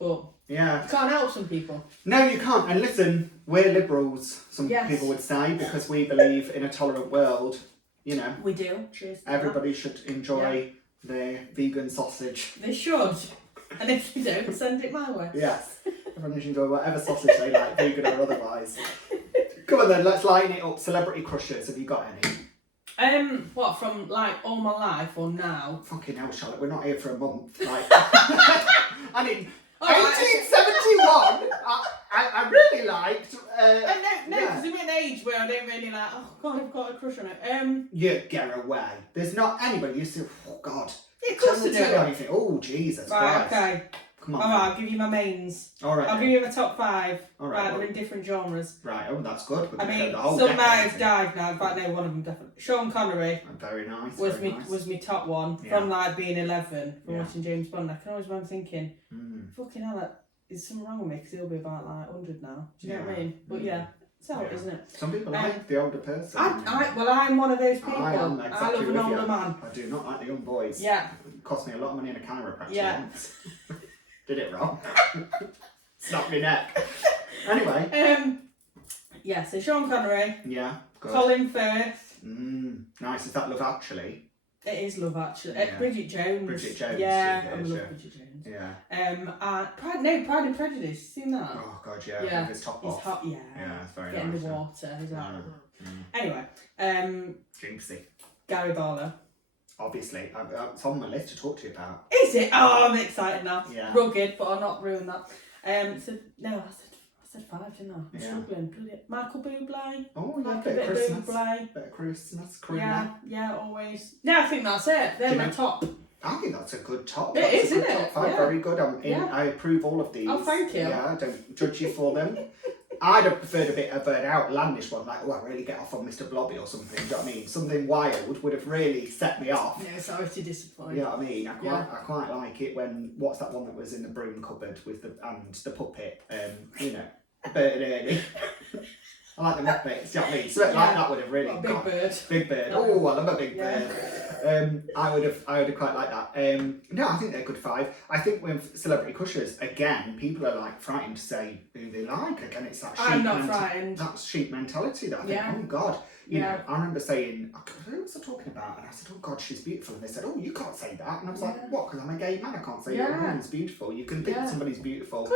But you can't help some people. No, you can't. And listen, we're liberals, some people would say, because we believe in a tolerant world. You know. We do. Cheers. Everybody should enjoy their vegan sausage. They should. And if they don't, send it my way. Yes. Everyone should enjoy whatever sausage they like, vegan or otherwise. Come on then, let's lighten it up. Celebrity crushes, have you got any? What, from like all my life or now? Fucking hell, Charlotte, we're not here for a month. Like, I mean, 1871, I really liked. No, because I'm at an age where I don't really like, oh God, I've got a crush on it. You get away. There's not anybody you say, oh God. Yeah, of course I do. Anything. Oh, Jesus Right, Christ. okay. Come on. Alright, I'll give you my mains. Alright. I'll give you my top 5. All right. They're in different genres. Right, oh, that's good. I mean, some might have died now. In fact, no, one of them definitely. Sean Connery. Very nice. Was my top one from like being 11 from watching James Bond. I can always remember thinking, fucking hell, is something wrong with me? Because he'll be about like 100 now. Do you know what I mean? But it's out, isn't it? Some people like the older person. I'm one of those people. I am exactly I love an older you. man. I do not like the young boys. Yeah. It cost me a lot of money in a chiropractor once. Did it wrong. Snapped my neck. Anyway. So Sean Connery. Yeah, good. Colin Firth. Nice. Is that Love Actually? It is Love Actually. Bridget Jones. Bridget Jones. Yeah, I love Bridget Jones. Yeah. Pride and Prejudice. Seen that? Oh God, yeah. With his top off. Hot, yeah. Yeah, it's very Get nice. in the water. He's like. Anyway. Jinxie. Gary Barlow. Obviously, it's on my list to talk to you about. Is it? Oh, I'm excited now. Yeah. Rugged, but I'll not ruin that. I said said 5, didn't I? I'm Yeah. struggling. Brilliant. Michael Bublé. Oh, yeah, Like bit a of bit Christmas. of Bublé. Bit of Christmas, cream. Yeah, always. Yeah, I think that's it. They're my top. I think that's a good top. It That's is, a good isn't top it? 5. Yeah. Very good. Yeah. I approve all of these. Oh, thank you. Yeah, I don't judge you for them. I'd have preferred a bit of an outlandish one, like, oh, I really get off on Mr. Blobby or something. Do you know what I mean? Something wild would have really set me off. Yeah, sorry to disappoint. You know what I mean? I quite like it when, what's that one that was in the broom cupboard with the puppet, you know, Bert and Ernie. I like the Muppets, do you know what I mean? So like that would have really got Big Bird. Big Bird. Oh, I love a Big Bird. I would have quite liked that. No, I think they're a good 5. I think with celebrity crushes, again, people are like frightened to say who they like. Again, it's that sheep I'm not frightened. That sheep mentality that I think, oh God. You know, I remember saying, who was I talking about? And I said, oh God, she's beautiful. And they said, oh, you can't say that. And I was like, what? Because I'm a gay man, I can't say a woman's beautiful. You can think somebody's beautiful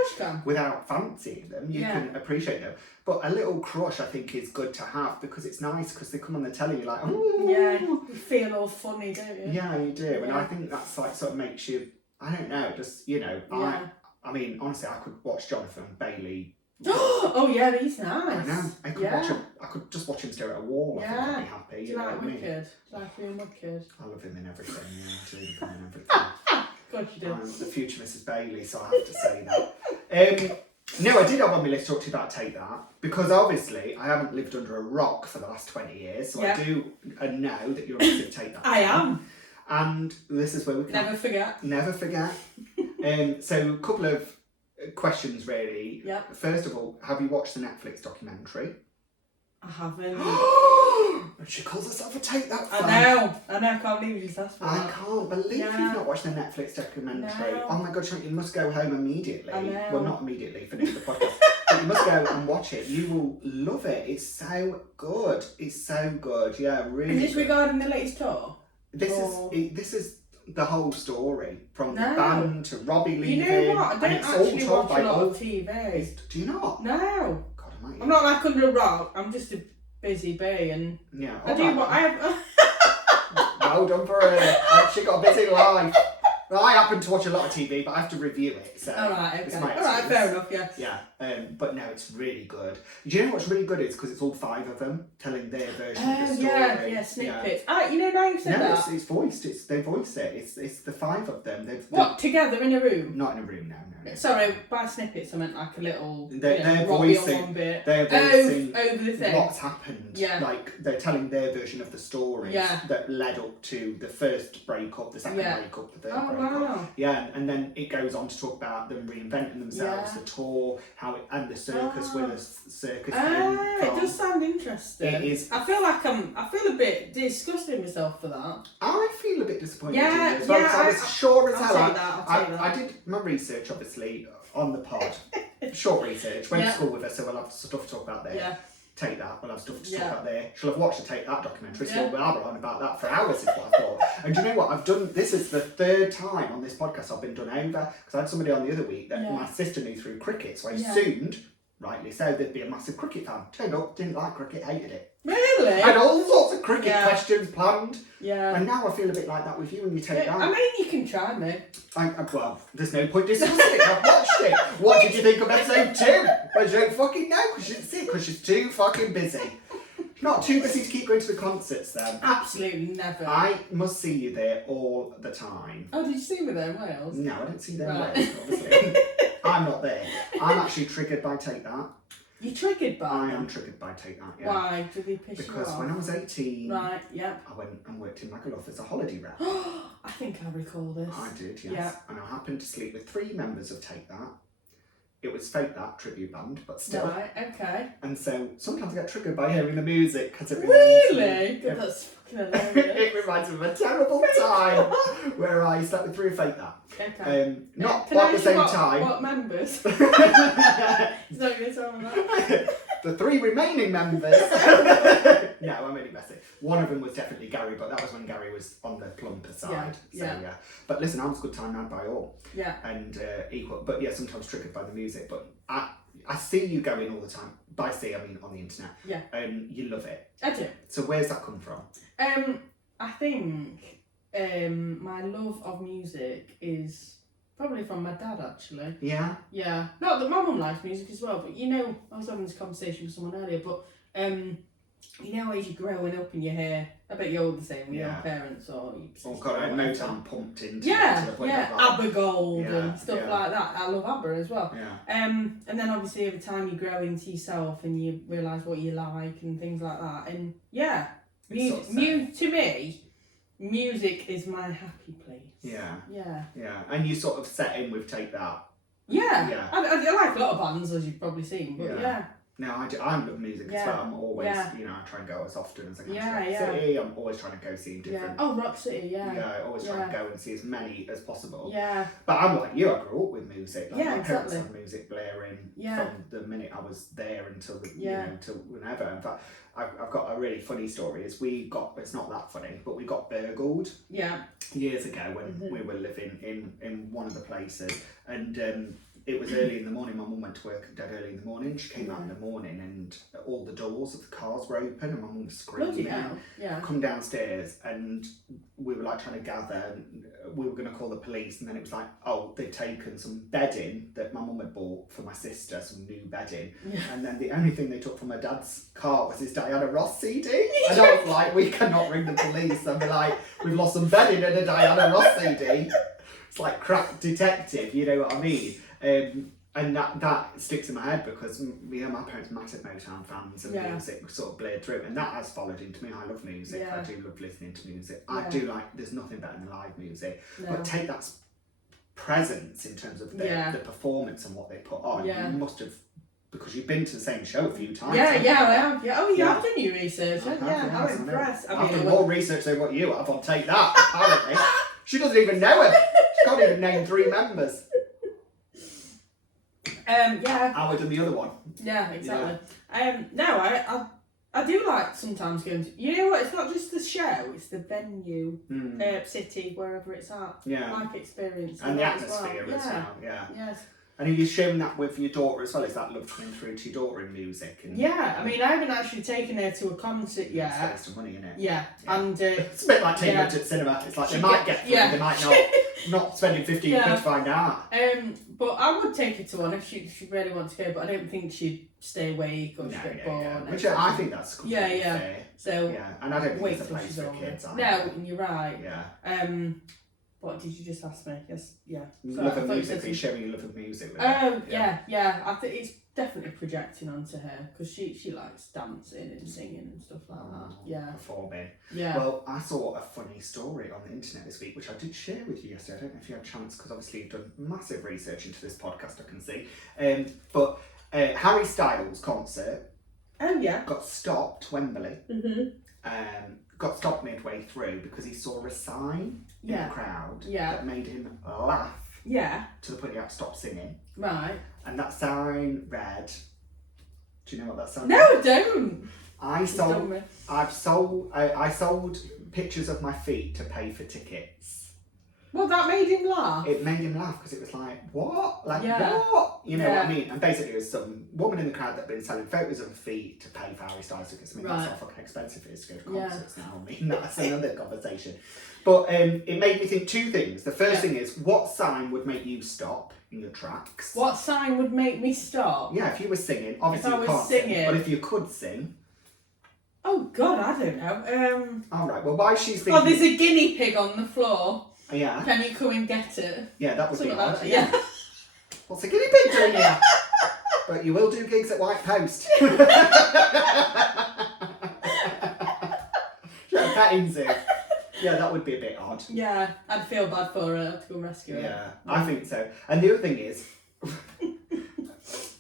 without fancying them. You can appreciate them. But a little crush, I think, is good to have because it's nice because they come on the telly, you're like, oh. Yeah, you feel all funny, don't you? Yeah, you do. And I think that's like sort of makes you, I don't know, just, you know, I mean, honestly, I could watch Jonathan Bailey. Oh yeah, he's nice. I know. I could watch him. I could just watch him stare at a wall. I think I'd be happy. Do you like Wicked? Do you like being Wicked? I love him in everything. Yeah, I do love him in everything. God, you do. I'm the future Mrs. Bailey, so I have to say that. No, I did have on my list to talk to you about Take That because obviously I haven't lived under a rock for the last 20 years, so I do know that you're a massive Take That. I am. And this is where we can Never forget. Never forget. So a couple of questions really. Yep. First of all, have you watched the Netflix documentary? I haven't. And she calls herself a Take That fan. I know, I can't believe you just asked for that. I can't believe you've not watched the Netflix documentary. No. Oh my God, Sharon, you must go home immediately. I know. Well, not immediately, finish the podcast. But you must go and watch it. You will love it. It's so good. It's so good. Yeah, really. Is this regarding the latest tour? This is the whole story from the band to Robbie leaving. You know what? I don't actually watch a lot of TV. Do you not? No. God, I'm not like under a rock. I'm just a busy bee, and I do what I have. Well done for her. She got a busy life. Well, I happen to watch a lot of TV, but I have to review it. So Alright, okay. Alright, fair enough, yeah. Yeah, but no, it's really good. Do you know what's really good is because it's all 5 of them telling their version of the story. Yeah, snippets. You know, now you've said that. It's voiced. They voice it. It's the 5 of them. Together in a room? Not in a room, no. Sorry, by snippets I meant like a little. They're voicing. They're voicing over the thing. What's happened. Yeah. Like they're telling their version of the story that led up to the first breakup, the second breakup, the third breakup. Wow. Yeah, and then it goes on to talk about them reinventing themselves, the tour, and the circus, where the circus came from. It does sound interesting. It is. I feel a bit disgusting myself for that. I feel a bit disappointed in Yeah, you as well, because I was sure as hell. I'll take that. I did my research, obviously, on the pod. Short research. Went to school with her, so we'll have stuff to talk about there. Yeah. Take That, we'll have stuff to talk about there. She'll have watched the Take That documentary, so we'll blabber on about that for hours is what I thought. And do you know what? This is the 3rd time on this podcast I've been done over, because I had somebody on the other week that my sister knew through cricket, so I assumed, rightly so, they'd be a massive cricket fan. Turned up, didn't like cricket, hated it. Really? Had all sorts of cricket questions planned. Yeah. And now I feel a bit like that with you when you Take That. I mean, you can try me. Well, there's no point discussing it. I've watched it. What did you think of episode 2? Well, you don't fucking know because you didn't see it because she's too fucking busy. Not too busy to keep going to the concerts then. Absolutely never. I must see you there all the time. Oh, did you see me there in Wales? No, I didn't see them in Wales, obviously. I'm not there. I'm actually triggered by Take That. You're triggered by I am triggered by Take That, yeah. Why? Did they piss you off? Because when I was 18, I went and worked in Magaluf as a holiday rep. I think I recall this. I did, yes. Yeah. And I happened to sleep with 3 members of Take That. It was Fake That tribute band, but still. Right, okay. And so sometimes I get triggered by hearing the music because it Really? God, that's fucking hilarious. it reminds me of a terrible time where I slept with 3 of Fake That. Okay. Not at the same time. What members? He's not going to tell me that. The 3 remaining members. No, I'm really messy. One of them was definitely Gary, but that was when Gary was on the plumper side. Yeah. So, But listen, I was a good time round by all. Yeah. And equal. But yeah, sometimes triggered by the music. But I see you going all the time. By see, I mean on the internet. Yeah. You love it. I do. So where's that come from? I think my love of music is Probably from my dad, actually. Yeah? Yeah. Not that my mum likes music as well, but you know, I was having this conversation with someone earlier, but you know, as you're growing up and you hear, I bet you're all the same with your parents or your sister. Oh God, I know I'm pumped into yeah, to the point yeah, of ABBA Gold and stuff like that. I love ABBA as well. Yeah. And then obviously every time you grow into yourself and you realise what you like and things like that, and to me, music is my happy place. Yeah. Yeah. Yeah, and you sort of set in with Take That. Yeah. Yeah. I like a lot of bands, as you've probably seen, but yeah. No, I love music as well. I'm always, you know, I try and go as often as I can to Rock City. I'm always trying to go see different. Oh, Rock City, Yeah, I always try and go and see as many as possible. Yeah. But I'm like you, I grew up with music. Like my parents exactly. had music blaring from the minute I was there until you know, until whenever. In fact, I've got a really funny story. It's not that funny, but we got burgled. Yeah. Years ago when we were living in one of the places, and it was early in the morning. My mum went to work dead early in the morning. She came out in the morning and all the doors of the cars were open and my mum was screaming. Yeah. Come downstairs and we were like trying to gather and we were going to call the police, and then it was like, oh, they'd taken some bedding that my mum had bought for my sister, some new bedding. Yeah. And then the only thing they took from her dad's car was his Diana Ross CD. And I was like, we cannot ring the police and be like, we've lost some bedding and a Diana Ross CD. It's like crack detective, you know what I mean? And that sticks in my head because my parents are massive Motown fans and music sort of blared through, and that has followed into me. I love music. I do love listening to music. I do like, there's nothing better than live music. But take that presence in terms of the performance and what they put on. You must have, because you've been to the same show a few times. I have. Yeah. Oh, you have done your research. I'm impressed. I've done more research than what you have on Take That, apparently. She doesn't even know him. She can't even name 3 members. Howard and the other one. Yeah, exactly. I do like sometimes going to, you know what, it's not just the show, it's the venue, city, wherever it's at. Yeah. Like experience. And the atmosphere as well. Yeah. Yes. And are you sharing that with your daughter as well? Is that love coming through to your daughter in music? And, I mean, I haven't actually taken her to a concert yet. Spend some money in it. Yeah. And it's a bit like taking her to the cinema. It's like they might get through, they might not. Not spending 15 quid to find out. But I would take her to one if she really wants to go, but I don't think she'd stay awake or she'd get bored. Yeah. Which I think that's completely fair. So and I don't think it's a place for kids. No, and you're right. Yeah. What did you just ask me? Yes, yeah. Love of music. Are you showing your love of music with yeah. I think it's definitely projecting onto her because she likes dancing and singing and stuff like that. Yeah. Performing. Yeah. Well, I saw a funny story on the internet this week, which I did share with you yesterday. I don't know if you had a chance because obviously you've done massive research into this podcast, I can see. But Harry Styles' concert. Oh yeah. Got stopped, Wembley. Got stopped midway through because he saw a sign in the crowd that made him laugh. Yeah. To the point he had to stop singing. Right. And that sign read, do you know what that sign No, I don't. I sold pictures of my feet to pay for tickets. Well, that made him laugh. It made him laugh because it was like, what? Like, what? You know what I mean? And basically, it was some woman in the crowd that had been selling photos of her feet to pay for Harry Styles tickets. I mean, that's how fucking expensive it is to go to concerts now. I mean, that's another conversation. But it made me think 2 things. The first thing is, what sign would make you stop in your tracks? What sign would make me stop? Yeah, if you were singing. Obviously, you can't sing. But if you could sing. Oh, God, I don't know. All right, well, why she's thinking... Oh, there's a guinea pig on the floor. Yeah. Can you come and get it? Yeah, that would be odd. Like that, yeah. What's a guinea pig doing here? But you will do gigs at White Post. Yeah, petting zoo. Yeah, that would be a bit odd. Yeah, I'd feel bad for her. I'd have to go and rescue her. Yeah, I think so. And the other thing is,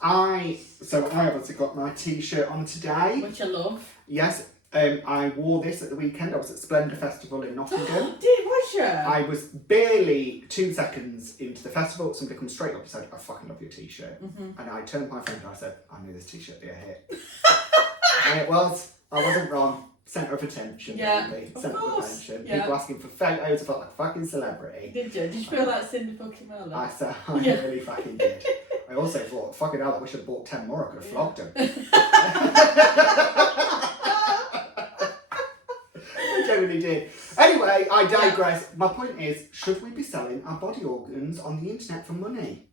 I obviously got my t-shirt on today. Which I love. Yes. I wore this at the weekend. I was at Splendour Festival in Nottingham. Was you? I was barely 2 seconds into the festival. Somebody come straight up and said, I fucking love your t-shirt. And I turned to my friend and I said, I knew this t-shirt would be a hit. And it was. I wasn't wrong. Centre of attention. Really. Centre of attention. People asking for photos. I felt like a fucking celebrity. Did you? Did you feel like Cindy fucking Merlin? I said, I really fucking did. I also thought, fucking hell, I wish I'd bought 10 more. I could have flogged him. I genuinely did. Anyway, I digress. My point is, should we be selling our body organs on the internet for money?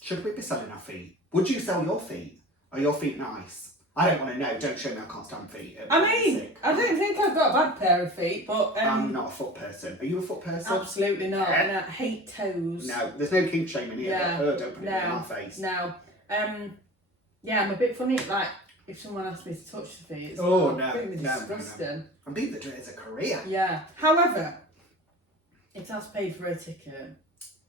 Should we be selling our feet? Would you sell your feet? Are your feet nice? I don't want to know. Don't show me I can't stand feet. I mean, I don't think I've got a bad pair of feet, but... I'm not a foot person. Are you a foot person? Absolutely not. And I hate toes. No, there's no kink shaming here. Yeah. But, don't put it in my face. No. Yeah, I'm a bit funny. Like, if someone asks me to touch the feet, it's disgusting. No. And people that do it as a career. Yeah. However, it has paid for a ticket.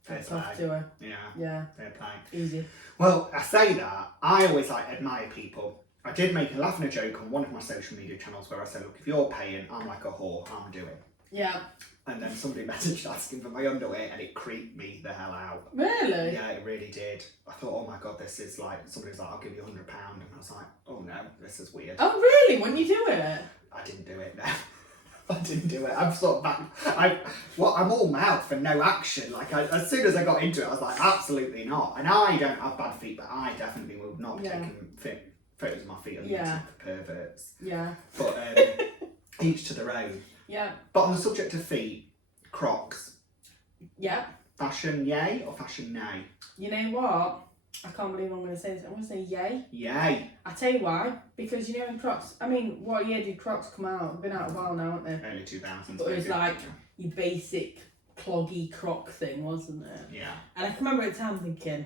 Fair It's off play. to her. Yeah. Fair play. Easy. Well, I say that. I always admire people. I did make a laugh and a joke on one of my social media channels where I said, look, if you're paying, I'm like a whore, I'm doing. Yeah. And then somebody messaged asking for my underwear and it creeped me the hell out. Really? Yeah, it really did. I thought, oh my God, this is like, somebody's like, I'll give you £100. And I was like, oh no, this is weird. Oh, really? When you do it? I didn't do it, no. I didn't do it. I'm sort of back. I'm all mouth and no action. Like, as soon as I got into it, I was like, absolutely not. And I don't have bad feet, but I definitely will not be taking photos of my feet on the internet for perverts. Yeah. But each to their own. Yeah. But on the subject of feet, Crocs. Yeah. Fashion yay or fashion nay? You know what? I can't believe I'm going to say this. I'm going to say yay. Yay. I tell you why. Because you know in Crocs, I mean, what year did Crocs come out? They've been out a while now, haven't they? Early 2000s. But it was like your basic cloggy Croc thing, wasn't it? Yeah. And I can remember at the time thinking,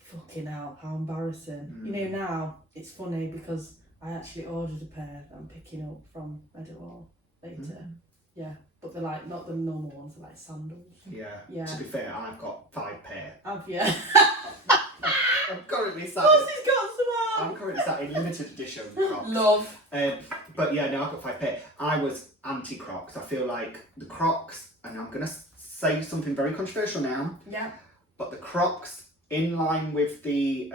fucking hell, how embarrassing. You know, now it's funny because I actually ordered a pair that I'm picking up from Meadowhall later. Yeah. But they're like, not the normal ones, they're like sandals. Yeah. To be fair, I've got 5 pair. Have you? I'm currently sat. Of course he's got some on. I'm currently sat in limited edition Crocs. Love. But yeah, no, I've got 5 pair. I was anti-Crocs. I feel like the Crocs, and I'm going to say something very controversial now. Yeah. But the Crocs, in line with the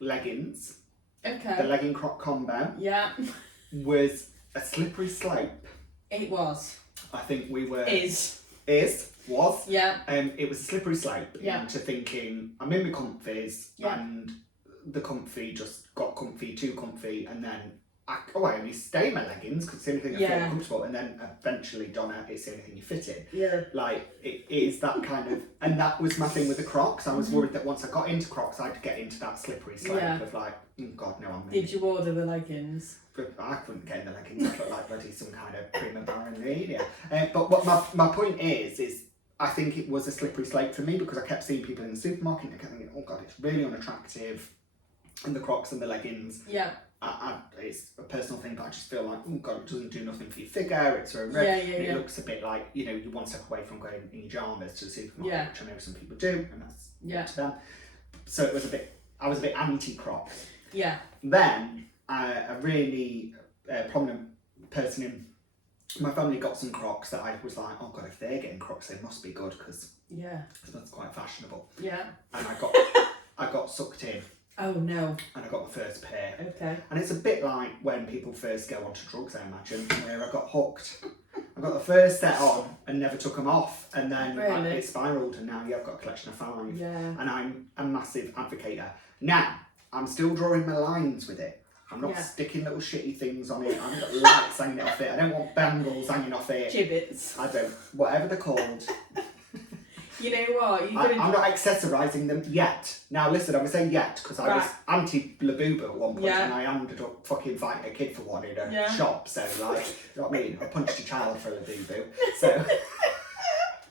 leggings, the legging Croc combo, was a slippery slope. It was. I think we were... Was. Yeah. It was a slippery slope into thinking, I'm in my comfies, and the comfy just got comfy, too comfy, and then I only stay in my leggings because it's the only thing I feel comfortable, and then eventually, Donna, it's the only thing you fit in. Yeah. Like, it is that kind of, and that was my thing with the Crocs. I was worried that once I got into Crocs, I'd get into that slippery slope of like, oh God, no, I'm Did you order the leggings? But I couldn't get in the leggings. I looked like bloody some kind of prima ballerina. But what my point is I think it was a slippery slope for me because I kept seeing people in the supermarket and I kept thinking, oh God, it's really unattractive. And the Crocs and the leggings. Yeah. It's a personal thing, but I just feel like, oh God, it doesn't do nothing for your figure. It's very it looks a bit like, you know, you one step away from going in your pyjamas to the supermarket, which I know some people do, and that's up to them. So it was I was a bit anti-Croc. Yeah. Then a really prominent person in my family got some Crocs that I was like, oh God, if they're getting Crocs, they must be good because that's quite fashionable. Yeah. And I got sucked in. Oh no. And I got my first pair. Okay. And it's a bit like when people first go onto drugs, I imagine, where I got hooked. I got the first set on and never took them off, and then it spiralled, and now I've got a collection of 5. Yeah. And I'm a massive advocate. Now, I'm still drawing my lines with it. I'm not sticking little shitty things on it. I haven't got lights hanging off it. I don't want bangles hanging off it. Gibbets. I don't. Whatever they're called. You know what? I'm not accessorising them yet. Now listen, I'm going to say yet because I was anti-Labubu at one point and I ended up fucking fighting a kid for one in a shop. So like, you know what I mean? I punched a child for a Labubu. So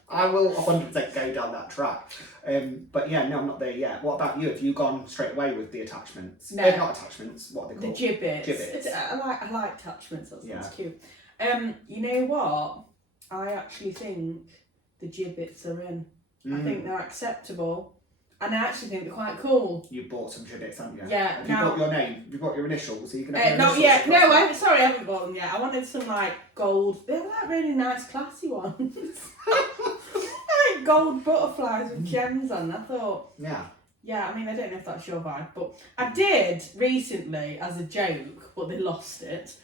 I will 100% go down that track. But yeah, no, I'm not there yet. What about you? Have you gone straight away with the attachments? No. Not attachments, what are they called? The gibbets. Gibbets. I like attachments, that's cute. You know what? I actually think the gibbets are in. I think they're acceptable. And I actually think they're quite cool. You bought some gibbets, haven't you? Yeah. Have you got your name? Have you got your initials? So you can have not yet. No, I haven't bought them yet. I wanted some like gold. They were like really nice, classy ones. Like gold butterflies with gems on. I thought. Yeah. Yeah, I mean, I don't know if that's your vibe, but I did recently, as a joke, but they lost it.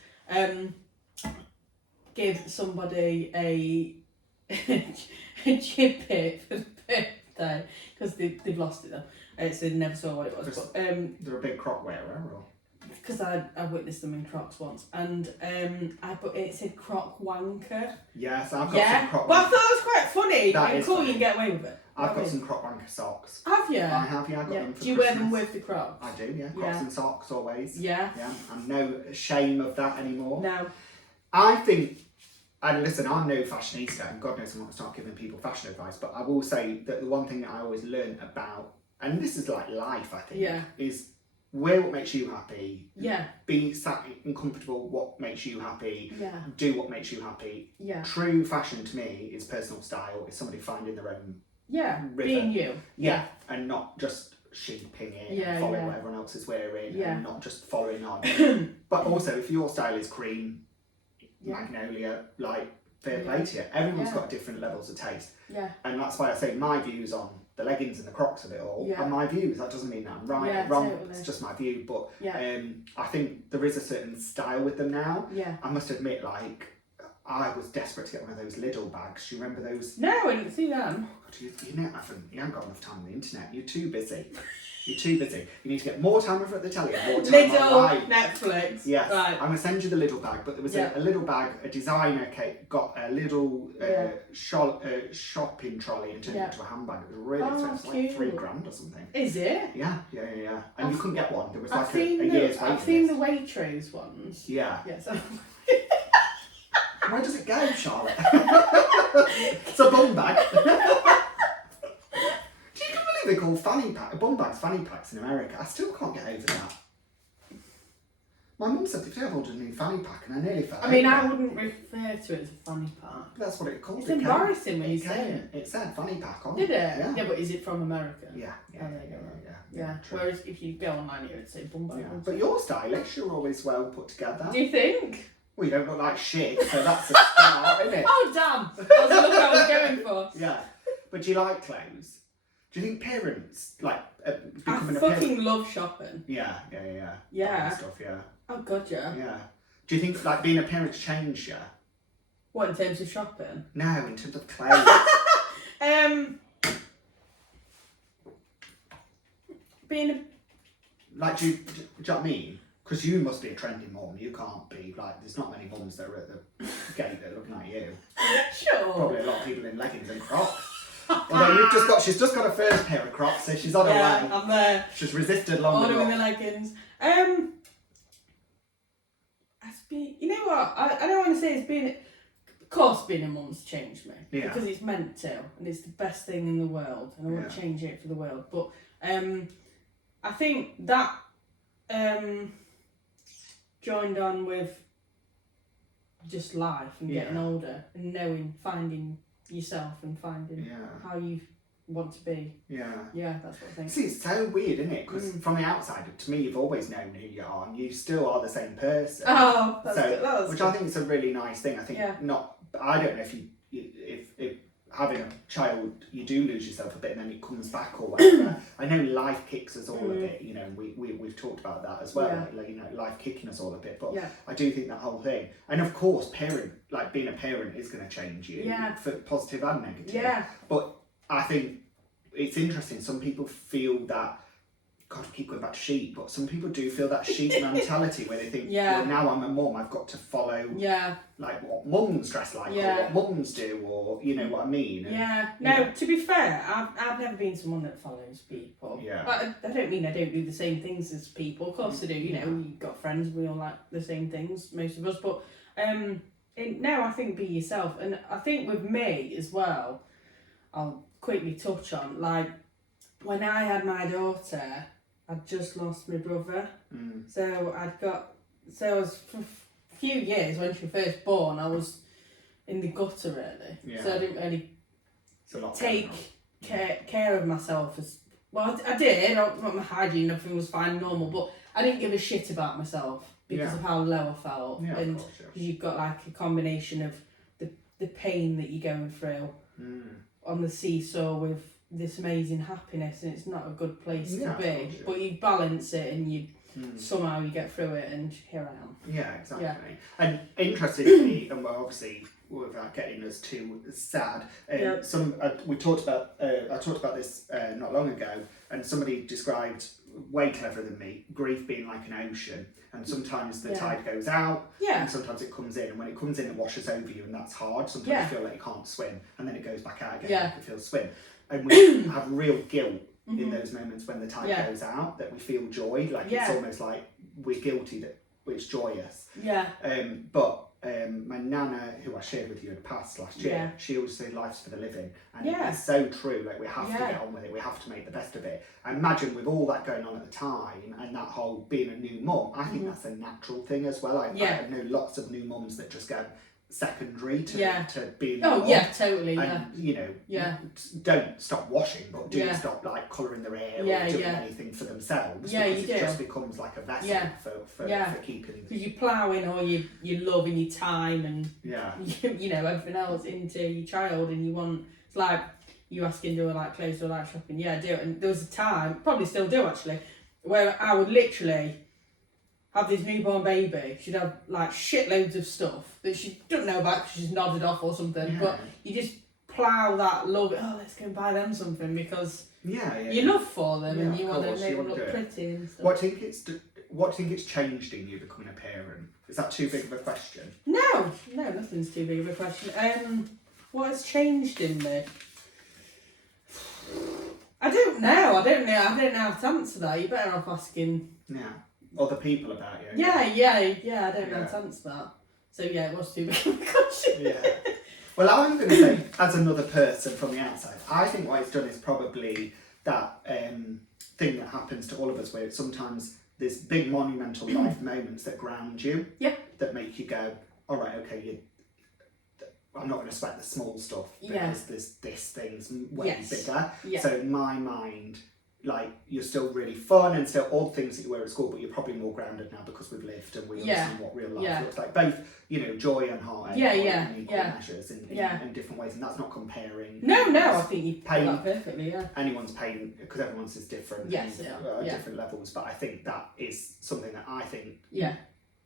Give somebody a gibbet for birthday because they've lost it though, so they never saw what it was. But they're a big Croc wearer, or because I witnessed them in Crocs once, and it said Croc wanker. Yes, I've got some Croc. Well, I thought it was quite funny. That It's is cool. funny. You can get away with it. I've got some Croc wanker socks. Have you? I have, yeah. I got them for Do you wear them Christmas. with the Crocs? I do, yeah. Crocs and socks always. Yeah. Yeah. I'm no shame of that anymore. No. I think, and listen, I'm no fashionista, and God knows I'm not going to start giving people fashion advice, but I will say that the one thing that I always learn about, and this is like life, I think, is wear what makes you happy. Yeah. Be sat and comfortable what makes you happy. Yeah. Do what makes you happy. Yeah. True fashion to me is personal style. It's somebody finding their own rhythm. Being you. Yeah. And not just sheeping it and following what everyone else is wearing and not just following on. But also, if your style is cream, magnolia, like, fair play to you. Everyone's got different levels of taste. Yeah. And that's why I say my views on the leggings and the Crocs of it all are my views. That doesn't mean that I'm right or wrong. Totally. It's just my view. But I think there is a certain style with them now. Yeah. I must admit, like, I was desperate to get one of those Lidl bags. Do you remember those? No, I didn't see them. Oh, God, you haven't got enough time on the internet. You're too busy. You're too busy. You need to get more time over at the telly and more time online. Netflix. Yes. Right. I'm going to send you the little bag, but there was a little bag, a designer got a little shopping trolley and turned it into a handbag. It was really expensive, like $3,000 or something. Is it? Yeah. And you couldn't get one. There was like a year's waiting I've seen list. the Waitrose ones. Yeah. Yes. Where does it go, Charlotte? It's a bum bag. They call bum bags fanny packs in America. I still can't get over that. My mum said if I ordered a new fanny pack and I nearly fell over. I wouldn't refer to it as a fanny pack. That's what it called. It's embarrassing when you say it. It said fanny pack on it. Did it? Yeah. Yeah, but is it from America? Yeah. Yeah. Whereas if you go online here, it'd say bum bag. Yeah. But you're stylish. You're always well put together. Do you think? Well, you don't look like shit, so that's a start, isn't it? Oh, damn. That's the look I was going for. Yeah. But do you like clothes? Do you think parents, like, becoming I a parent? fucking love shopping. Yeah. Yeah. Stuff, yeah. Oh, God, yeah. Yeah. Do you think, like, being a parent's changed you? What, in terms of shopping? No, in terms of clothes. Being a... Like, do you know what I mean? Because you must be a trendy mum. You can't be, like, there's not many mums that are at the gate that are looking at you. Sure. Probably a lot of people in leggings and Crocs. Although she's just got her first pair of Crocs, so she's on her way. I'm there. She's resisted long enough. Ordering the leggings. You know what? I don't want to say it's been... Of course being a mum's changed me. Yeah. Because it's meant to. And it's the best thing in the world. And I wouldn't change it for the world. But I think that joined on with just life and getting older. And finding yourself and finding how you want to be. Yeah, that's what I think. See, it's so weird, isn't it? Because from the outside, to me, you've always known who you are, and you still are the same person. Oh, that's good. Which I think is a really nice thing. I think I don't know if having a child, you do lose yourself a bit, and then it comes back or whatever. I know life kicks us all a bit. You know, we've talked about that as well. Like, you know, life kicking us all a bit. But I do think that whole thing, and of course, being a parent is going to change you for positive and negative. Yeah. But I think it's interesting. Some people feel that. God, I keep going back to sheep, but some people do feel that sheep mentality where they think, well, now I'm a mum, I've got to follow like what mums dress like or what mums do, or you know what I mean. And, to be fair, I've never been someone that follows people. I don't mean I don't do the same things as people. Of course I do. You know, you've got friends, we all like the same things, most of us. But now I think be yourself, and I think with me as well, I'll quickly touch on like when I had my daughter. I'd just lost my brother, so I was for a few years when she was first born. I was in the gutter really, so I didn't really take care of myself as well. I did. My hygiene, everything was fine, normal, but I didn't give a shit about myself because of how low I felt, and because you've got like a combination of the pain that you're going through on the seesaw with this amazing happiness, and it's not a good place to be, but you balance it and you somehow you get through it, and here I am. Yeah, exactly. And interestingly, and obviously without getting us too sad, we talked about I talked about this not long ago, and somebody described way cleverer than me. Grief being like an ocean, and sometimes the tide goes out, Yeah. and sometimes it comes in, and when it comes in, it washes over you, and that's hard. Sometimes you feel like you can't swim, and then it goes back out again. Yeah. And you feel swim, and we have real guilt in those moments when the tide goes out. That we feel joy, like it's almost like we're guilty that it's joyous. Yeah. But my nana, who I shared with you in the past last year, she always said life's for the living, and it's so true. Like we have to get on with it, we have to make the best of it. I imagine with all that going on at the time and that whole being a new mum, I think that's a natural thing as well. I know lots of new mums that just go secondary to being totally, and you know don't stop washing, but do stop like colouring their hair or doing anything for themselves, because it just becomes like a vessel for keeping, because you're ploughing all your love and your time and you know everything else into your child, and you want, it's like you asking, do I like clothes, do I like shopping? Yeah, I do. And there was a time, probably still do actually, where I would literally have this newborn baby. She'd have like shitloads of stuff that she doesn't know about because she's nodded off or something. But you just plough that love. Oh, let's go and buy them something, because you love for them and you want to make them look pretty and stuff. What do you think it's changed in you becoming a parent? Is that too big of a question? No, nothing's too big of a question. What has changed in me? I don't know. I don't know how to answer that. You're better off asking. Yeah. Other people about you. Yeah. I don't know how to answer that. So it was too big of a question. Yeah. Well, I'm going to say, as another person from the outside, I think what it's done is probably that thing that happens to all of us, where sometimes there's big monumental life moments that ground you. Yeah. That make you go, all right, okay, I'm not going to sweat the small stuff, because there's this thing's way bigger. Yeah. So in my mind, like, you're still really fun and still all the things that you were at school, but you're probably more grounded now because we've lived and we understand what real life looks like. Both, you know, joy and heartache in equal measures in different ways, and that's not comparing. No, I think you put that perfectly. Yeah. Anyone's pain, because everyone's is different. Yes, different levels, but I think that is something that I think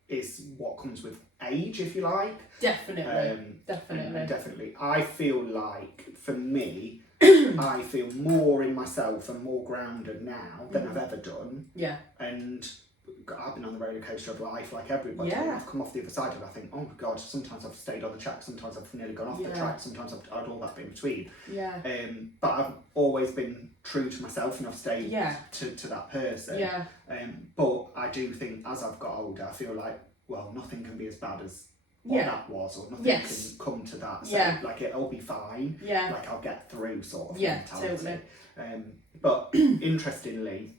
is what comes with age, if you like. Definitely. I feel like, for me, I feel more in myself and more grounded now than I've ever done. Yeah. And I've been on the roller coaster of life like everybody. Yeah. I've come off the other side and I think, oh my God, sometimes I've stayed on the track, sometimes I've nearly gone off the track, sometimes I've had all that in between. Yeah. But I've always been true to myself and I've stayed to that person. Yeah. But I do think as I've got older, I feel like, well, nothing can be as bad as what that was, or nothing can come to that. So like, it'll be fine. Yeah. Like, I'll get through, sort of mentality. Totally. But interestingly,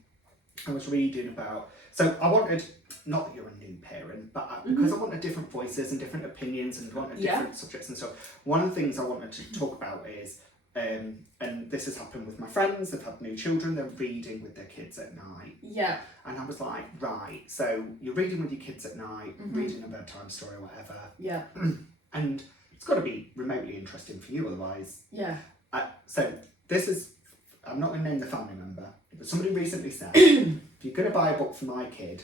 I was reading about, so I wanted, not that you're a new parent, but because I wanted different voices and different opinions and wanted different subjects and stuff. One of the things I wanted to talk about is, and this has happened with my friends, they've had new children, they're reading with their kids at night. Yeah. And I was like, right, so you're reading with your kids at night, reading a bedtime story or whatever. Yeah. And it's got to be remotely interesting for you, otherwise. Yeah. So this is, I'm not going to name the family member, but somebody recently said, if you're going to buy a book for my kid,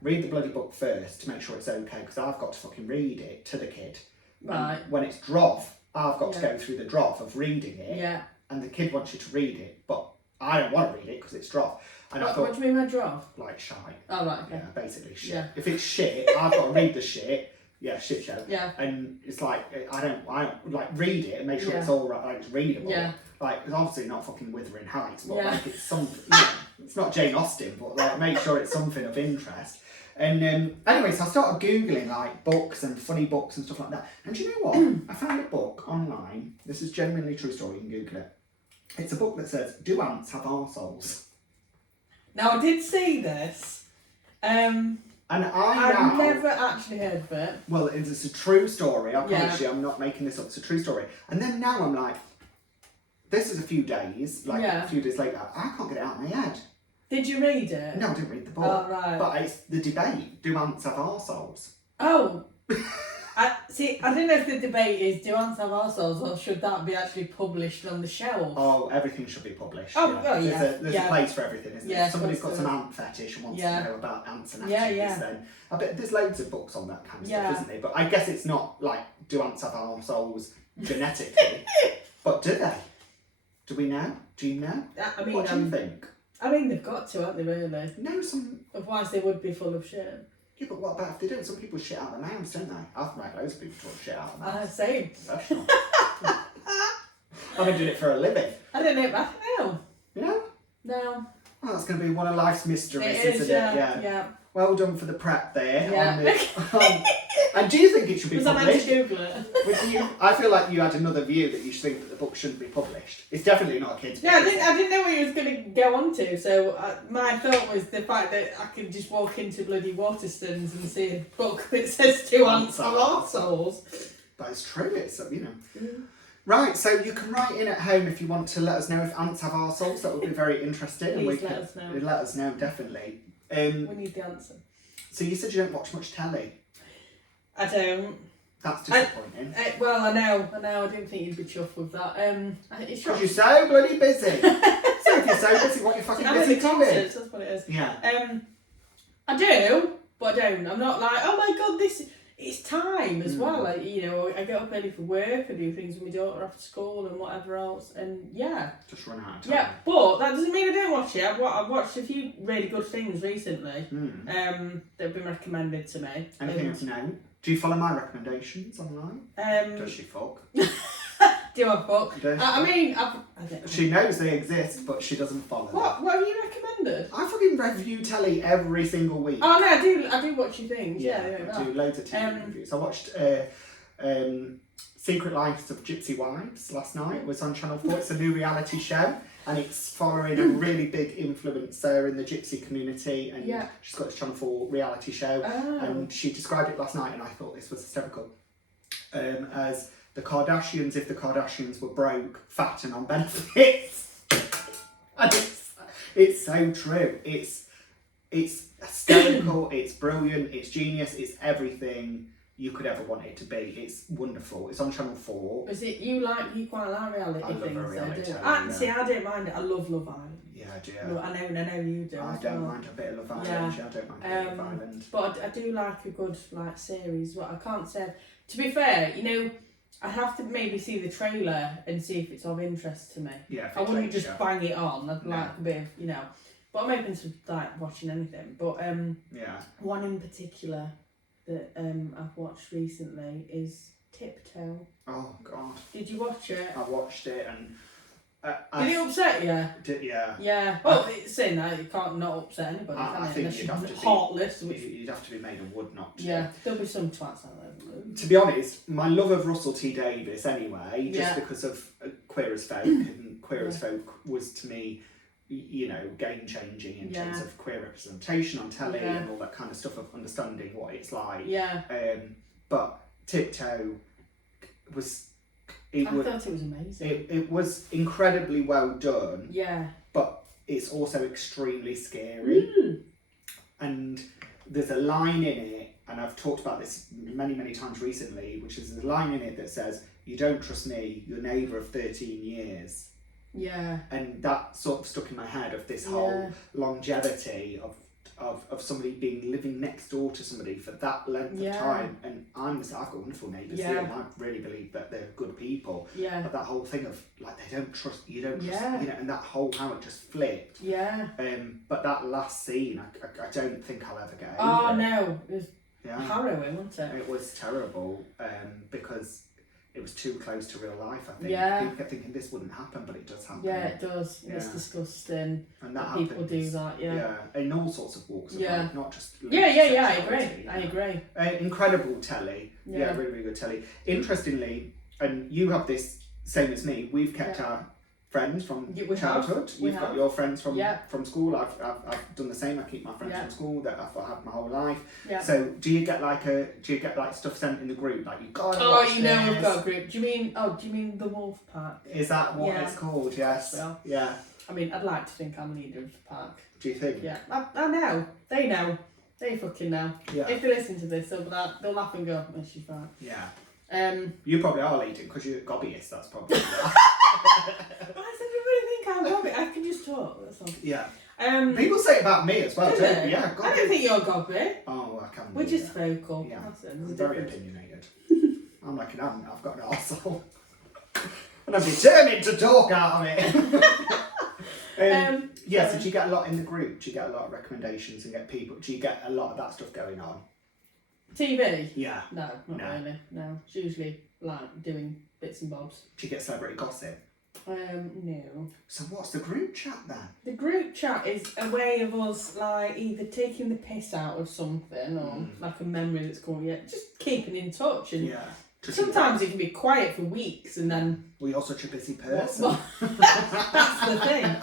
read the bloody book first to make sure it's okay, because I've got to fucking read it to the kid. Right. And when it's droff, I've got to go through the droff of reading it, and the kid wants you to read it, but I don't want to read it because it's droff. And I thought, what do you mean by droff? Like shite. Oh, right, okay. Yeah, basically shit. Yeah. If it's shit, I've got to read the shit. Yeah, shit show. Yeah. And it's like, I don't like read it and make sure it's all right, like it's readable. Yeah. Like, it's obviously not fucking Wuthering Heights, but like it's something, it's not Jane Austen, but like make sure it's something of interest. And anyway, so I started Googling like books and funny books and stuff like that. And do you know what? I found a book online. This is genuinely a true story. You can Google it. It's a book that says, "Do ants have arseholes?" Now, I did see this. And I've never actually heard of it. Well, it's a true story. I promise you, I'm not making this up. It's a true story. And then now I'm like, this is a few days, like a few days later, I can't get it out of my head. Did you read it? No, I didn't read the book. Oh, right. But it's the debate. Do ants have arseholes? Oh. I don't know if the debate is, do ants have arseholes, or should that be actually published on the shelf? Oh, everything should be published. Oh, There's a place for everything, isn't there? If somebody's got some ant fetish and wants to know about ants and attitudes, then I bet there's loads of books on that kind of stuff, isn't there? But I guess it's not like, do ants have arseholes genetically? But do they? Do we know? Do you know? I mean, what do you think? I mean, they've got to, haven't they, really? No, some... Otherwise they would be full of shit. Yeah, but what about if they don't? Some people shit out their mouths, don't they? I've made loads of people talk shit out of their mouths. Same. Professional. I've been doing it for a living. I don't know, but no. Yeah? No. Well, that's going to be one of life's mysteries, It is, isn't yeah. it? Yeah. Well done for the prep there. Yeah. And do you think it should be Was I meant published? to Google it? With you, I feel like you had another view that you should think that the book shouldn't be published. It's definitely not a kid's book. Yeah, I didn't know what you was going to go on to, so my thought was the fact that I could just walk into bloody Waterstones and see a book that says 2 ants are arseholes. But it's true, it's, you know. Mm. Right, so you can write in at home if you want to let us know if ants have arseholes. That would be very interesting. Please let us know. Let us know, definitely. We need the answer. So you said you don't watch much telly. I don't. That's disappointing. Well, I know. I didn't think you'd be chuffed with that. It's because you're so bloody busy. So if you're so busy, what you're fucking busy doing? That's what it is. Yeah. I do, but I don't. I'm not like, oh my god, it's time as well. Like, you know, I get up early for work, I do things with my daughter after school and whatever else, and yeah. Just run out of time. Yeah, but that doesn't mean I don't watch it. I've watched a few really good things recently that have been recommended to me. Anything else? No. Do you follow my recommendations online? Does she fuck? Do I fuck? I mean, I don't know. She knows they exist, but she doesn't follow them. What have you recommended? I fucking review telly every single week. Oh no, I do watch your things. Yeah, I do loads of TV reviews. I watched Secret Lives of Gypsy Wives last night. It was on Channel 4. It's a new reality show, and it's following a really big influencer in the gypsy community, and she's got this Channel 4 reality show, and she described it last night, and I thought this was hysterical. As the Kardashians, if the Kardashians were broke, fat and on benefits. And it's so true. It's hysterical, it's brilliant, it's genius, it's everything you could ever want it to be. It's wonderful. It's on Channel 4. Is it you quite like reality I love things? reality. See, I don't mind it. I love Love Island. Yeah, I do. I know you do. I don't mind a bit of Love Island. Yeah, I don't mind a bit of Love Island. But I do like a good series. What I can't say. To be fair, you know, I have to maybe see the trailer and see if it's of interest to me. Yeah, I wouldn't just bang it on. I'd like a bit of, you know. But I'm open to like watching anything. But one in particular that I've watched recently is Tiptoe. Oh God! Did you watch it? I watched it and. Did it upset you? Yeah. Yeah. Well, saying that, you can't not upset anybody, can I it? think you'd have to heartless. You'd have to be made of wood not to. Yeah, there'll be some twats out there. To be honest, my love of Russell T Davies anyway, just because of Queer as Folk, and Queer as Folk was to me, you know, game changing in terms of queer representation on telly and all that kind of stuff, of understanding what it's like. Yeah. But Tiptoe was. I thought it was amazing. It was incredibly well done. Yeah. But it's also extremely scary. And there's a line in it, and I've talked about this many, many times recently, which is a line in it that says, "You don't trust me, your neighbour of 13 years." Yeah. And that sort of stuck in my head of this whole longevity of somebody living next door to somebody for that length of time. And I've got wonderful neighbours here, and I really believe that they're good people. Yeah. But that whole thing of like they don't trust you, you know, and that whole how it just flipped. Yeah. But that last scene, I don't think I'll ever get over. Oh no, it was harrowing, wasn't it? It was terrible, because it was too close to real life, I think. Yeah. People kept thinking this wouldn't happen, but it does happen. Yeah, it does. Yeah. It's disgusting. And that people do that, Yeah, in all sorts of walks of life, not just... I agree. Incredible telly. Yeah, really, really good telly. Interestingly, and you have this, same as me, we've kept our friends from childhood. You've got your friends from school. I've done the same. I keep my friends from school that I've had my whole life. Yeah. So do you get like stuff sent in the group, like you got? Oh, you know we've got a group. Do you mean the Wolf Pack? Is that what it's called? Yes. Well, yeah. I mean, I'd like to think I'm leader of the pack. Do you think? Yeah. I know. They know. They fucking know. Yeah. If they listen to this, they'll laugh and go, "Oh, she's right." Yeah. You probably are leading because you're a gobbyist. That's probably. Why does everybody think I'm gobby? I can just talk. That's all. Yeah. People say it about me as well, don't they? Yeah, gobby. I don't think you're gobby. Oh, I can. We're just vocal. Yeah. That's it. I'm very opinionated. I'm like an ant. I've got an arsehole. And I'm determined to talk out of it. Yeah, so do you get a lot in the group? Do you get a lot of recommendations and get people? Do you get a lot of that stuff going on? TV? Yeah. No, not really. No, it's usually like doing bits and bobs. Do you get celebrity gossip? No. So what's the group chat then? The group chat is a way of us like either taking the piss out of something or like a memory that's going, just keeping in touch. And sometimes it can be quiet for weeks and then... Well, you're such a busy person. That's the thing.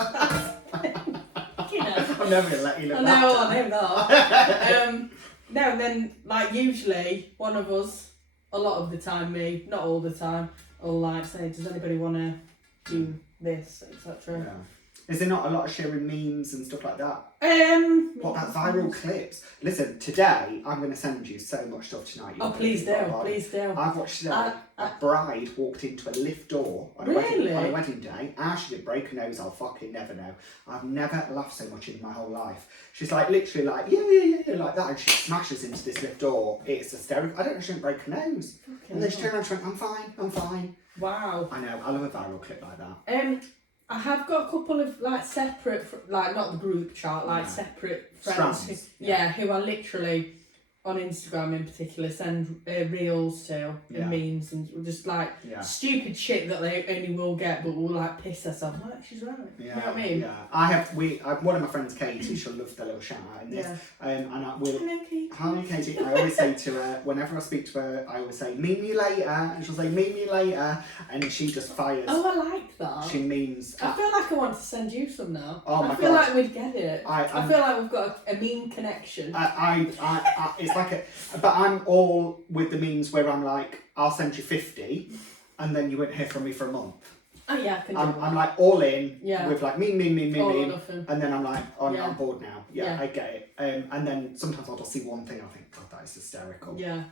You know. I'm never going to let you look I know that. No, and then like usually one of us, a lot of the time me, not all the time, will like say, does anybody want to do this, etc. Yeah. Is there not a lot of sharing memes and stuff like that? What about viral clips? Listen, today I'm going to send you so much stuff tonight. Please do. I've watched today a bride walked into a lift door on a wedding day. How she did break her nose, I'll fucking never know. I've never laughed so much in my whole life. She's like literally like yeah like that, and she smashes into this lift door. It's hysterical. I don't know if she didn't break her nose. And then she turned around and went, I'm fine. Wow. I know. I love a viral clip like that. I have got a couple of like separate, like not the group chat, like separate friends who are literally on Instagram in particular send reels to and memes and just like stupid shit that they only will get but will like piss herself. I'm like, she's right. You know what I mean? Yeah. One of my friends, Katie, she'll love the little shout out in this. Hello, Katie. Hi, Katie. I always say to her, whenever I speak to her, I always say, meet me later. And she'll say, meet me later. And she just fires. Oh, I like that. She memes. I feel like I want to send you some now. Oh my God. I feel like we'd get it. I feel like we've got a meme connection. It's like but I'm all with the memes where I'm like, I'll send you 50 and then you won't hear from me for a month. Oh yeah, I can do that. I'm like all in with like meme, all and then I'm like, oh no, I'm bored now. Yeah, I get it. And then sometimes I'll just see one thing and I think, God, that is hysterical. Yeah.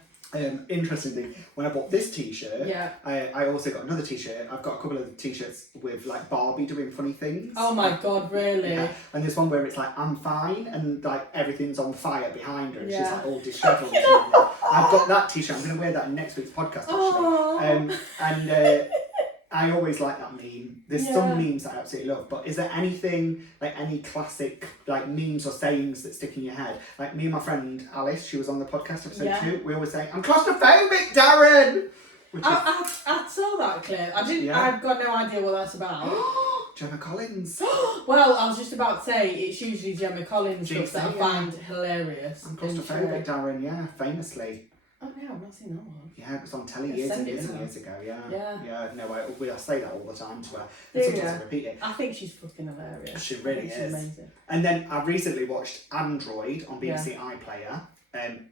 Interestingly, when I bought this t-shirt, I also got another t-shirt. I've got a couple of t-shirts with like Barbie doing funny things. Oh my God, really? Yeah. And there's one where it's like, I'm fine, and like everything's on fire behind her, and she's like all dishevelled. I've got that t-shirt. I'm going to wear that in next week's podcast actually. And I always like that meme. There's some memes that I absolutely love, but is there anything, like any classic like memes or sayings that stick in your head? Like me and my friend Alice, she was on the podcast episode 2, we always say, I'm claustrophobic, Darren! I saw that clip. I've got no idea what that's about. Gemma Collins. Well, I was just about to say, it's usually Gemma Collins stuff that I find hilarious. I'm claustrophobic, Darren, famously. Oh no, I've not seen that one. Yeah, it was on telly years and years ago. Yeah. No, I say that all the time to her. And sometimes I repeat it. I think she's fucking hilarious. She really is. She's amazing. And then I recently watched Android on BBC iPlayer,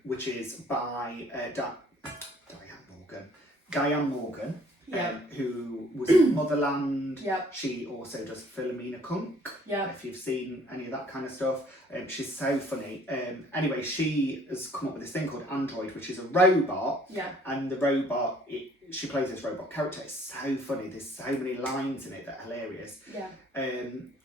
which is by Diane Morgan. Who was in Motherland. She also does Philomena Kunk. If you've seen any of that kind of stuff. She's so funny. Anyway, she has come up with this thing called Android, which is a robot. And the robot, she plays this robot character. It's so funny. There's so many lines in it that are hilarious.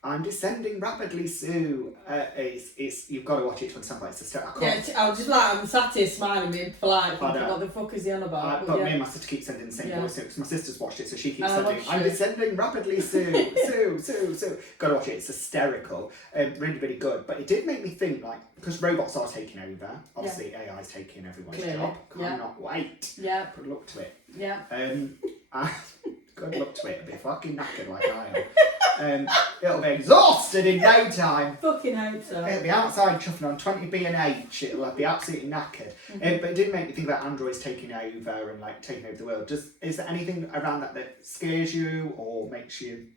I'm descending rapidly, Sue. It's you've got to watch it to understand what it's hysterical. I was just like, I'm sat here smiling, being polite, thinking, what the fuck is he on about? But me and my sister keep sending the same voice notes. My sister's watched it, so she keeps sending, I'm descending rapidly, Sue. Sue. Got to watch it. It's hysterical. Really, really good. But it did make me think, like, because robots are taking over. Obviously, AI is taking everyone's job. Cannot wait. Good luck to it. Good luck to it. It'll be fucking knackered like I am. It'll be exhausted in no time. Fucking hope so. It'll be outside chuffing on 20 B&H. It'll be absolutely knackered. But it did make me think about androids taking over and like taking over the world. Is there anything around that scares you or makes you?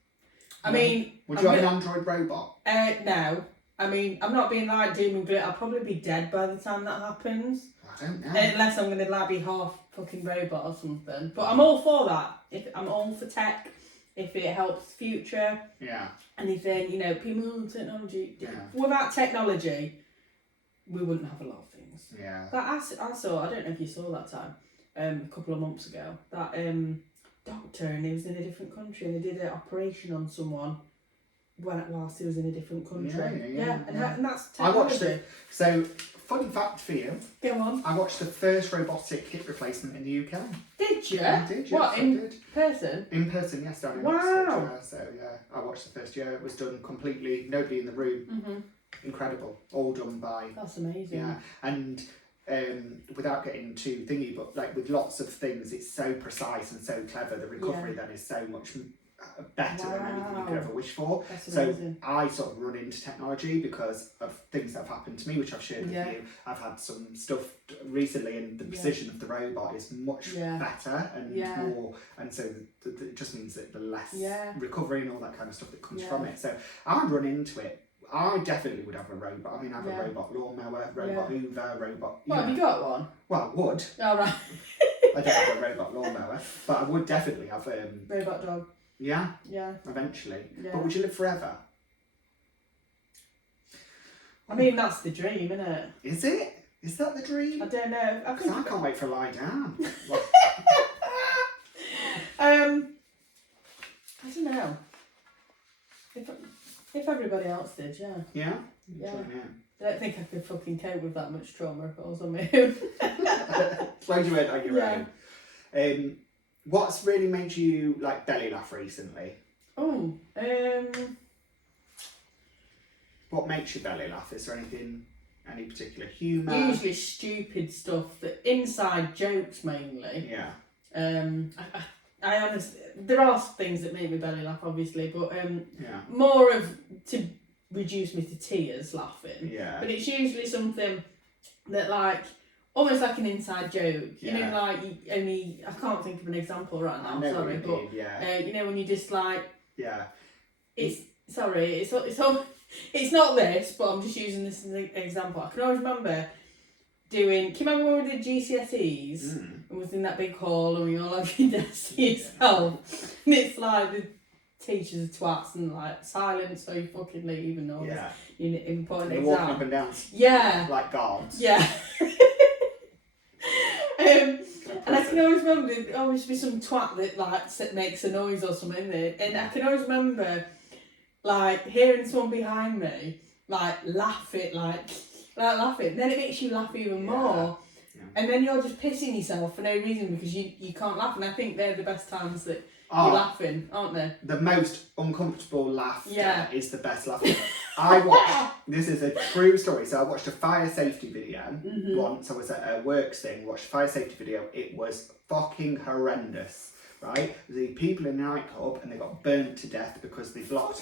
I mean, would you have an android robot? No. I mean, I'm not being like doom and gloom. I'll probably be dead by the time that happens. I don't know. Unless I'm going to like be half fucking robot or something. But I'm all for that. I'm all for tech. If it helps future. Anything, people, technology. Without technology, we wouldn't have a lot of things. But I saw, I don't know if you saw that time, a couple of months ago, that doctor, and he was in a different country and they did an operation on someone whilst he was in a different country. And that's technology. I watched it. So Fun fact for you. Go on. I watched the first robotic hip replacement in the UK. Did you? I did, yes, What, I in did. person? In person, yes, down in Wow. Oxford. Yeah, so yeah, I watched the first year. It was done completely, nobody in the room. Mm-hmm. Incredible. All done by. That's amazing. Yeah, and without getting too thingy, but like with lots of things, it's so precise and so clever. The recovery then is so much better than anything you could ever wish for. That's so amazing. I sort of run into technology because of things that have happened to me, which I've shared with you. I've had some stuff recently, and the precision of the robot is much better and more, and so it just means that the less recovery and all that kind of stuff that comes from it. So I run into it. I definitely would have a robot. I mean, I have a robot lawnmower, robot hoover, robot. What, have you got one? Well, I would. Oh, right. I don't have a robot lawnmower, but I would definitely have robot dog. Yeah. Yeah. Eventually. Yeah. But would you live forever? I mean, that's the dream, isn't it? Is it? Is that the dream? I don't know. I can't wait for a lie down. I don't know. If everybody else did, yeah. Yeah? Yeah. Sure, I don't think I could fucking cope with that much trauma if I was on my own. Slow you in on your own. What's really made you like belly laugh recently? Oh, What makes you belly laugh? Is there anything, any particular humour? usually stupid stuff, that inside jokes mainly. Yeah. I honestly, there are things that make me belly laugh, obviously, but Yeah. more of to reduce me to tears laughing. Yeah. But it's usually something that like almost like an inside joke. You know, like I can't think of an example right now. Sorry, but you know when you just like it's not this, but I'm just using this as an example. I can always remember doing. Can you remember when we did GCSEs and was in that big hall and we all had your desk to yourself? And it's like the teachers are twats and like silence, so you fucking leave and all this important They're exam. walking up and down. Yeah. Like guards. Yeah. And I can always remember there always be some twat that like makes a noise or something, and I can always remember like hearing someone behind me like laughing, then it makes you laugh even more. And then you're just pissing yourself for no reason because you can't laugh, and I think they're the best times that you're laughing, aren't they? The most uncomfortable laughter is the best laughter. I watched, this is a true story, so I watched a fire safety video once. I was at a works thing, watched a fire safety video. It was fucking horrendous, right? The people in the nightclub, and they got burnt to death because they blocked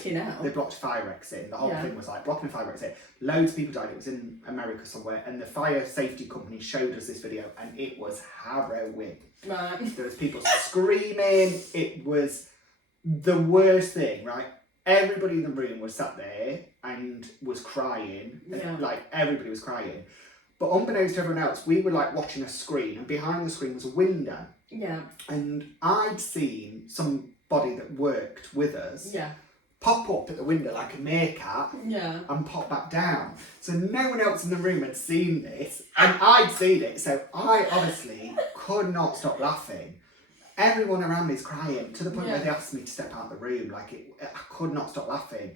fire exit. The whole thing was like blocking fire exit. Loads of people died. It was in America somewhere, and the fire safety company showed us this video, and it was harrowing. Right. There was people screaming. It was the worst thing, right? Everybody in the room was sat there and was crying. Like, everybody was crying. But unbeknownst to everyone else, we were like watching a screen, and behind the screen was a window. Yeah. And I'd seen somebody that worked with us pop up at the window like a meerkat and pop back down. So no one else in the room had seen this, and I'd seen it, so I honestly could not stop laughing. Everyone around me is crying to the point where they asked me to step out of the room. I could not stop laughing.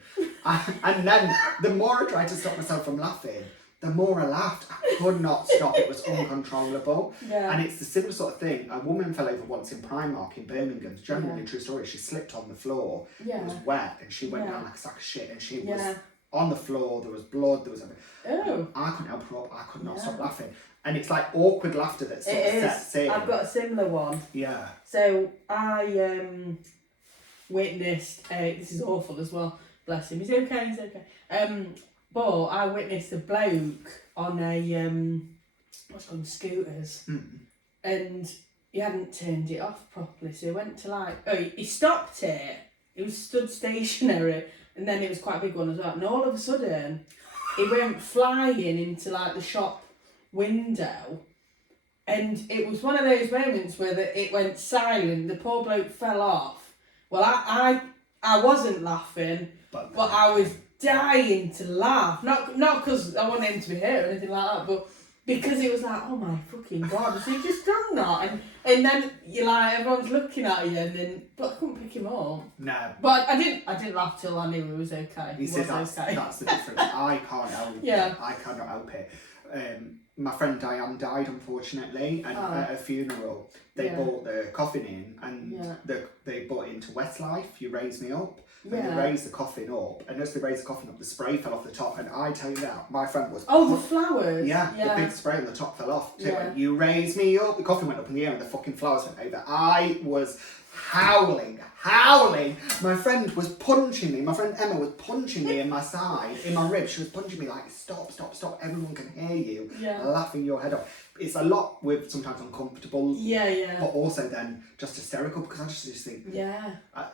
And then the more I tried to stop myself from laughing, the more I laughed. I could not stop. It was uncontrollable. Yeah. And it's the similar sort of thing. A woman fell over once in Primark in Birmingham. It's generally a true story. She slipped on the floor. Yeah. It was wet, and she went down like a sack of shit, and she was on the floor. There was blood. There was everything. Oh. I couldn't help her up. I could not stop laughing. And it's like awkward laughter that sort of sets in. I've got a similar one. Yeah. So I witnessed, this is awful as well, bless him, he's okay. But I witnessed a bloke on a, what's called scooters, and he hadn't turned it off properly, so he went to he stopped it, he was stood stationary, and then it was quite a big one as well, and all of a sudden, he went flying into the shop window, and it was one of those moments where it went silent. The poor bloke fell off. Well, I wasn't laughing, but I was dying to laugh. Not because I wanted him to be hurt or anything like that, but because it was like, oh my fucking god, has he just done that? And then you're like, everyone's looking at you, but I couldn't pick him up. No. But I didn't laugh till I knew he was okay. He said that's the difference. I can't help it. I cannot help it. my friend Diane died, unfortunately, and at her funeral, they brought the coffin in, and they brought it into Westlife, You Raise Me Up, and they raised the coffin up, and as they raised the coffin up, the spray fell off the top, and I tell you now, my friend was... Oh, the flowers? Yeah, the big spray on the top fell off. So it went, You Raise Me Up, the coffin went up in the air, and the fucking flowers went over. I was howling. My friend was punching me. My friend Emma was punching me in my side, in my ribs. She was punching me like, stop, everyone can hear you, laughing your head off. It's a lot with sometimes uncomfortable, but also then just hysterical, because I just think,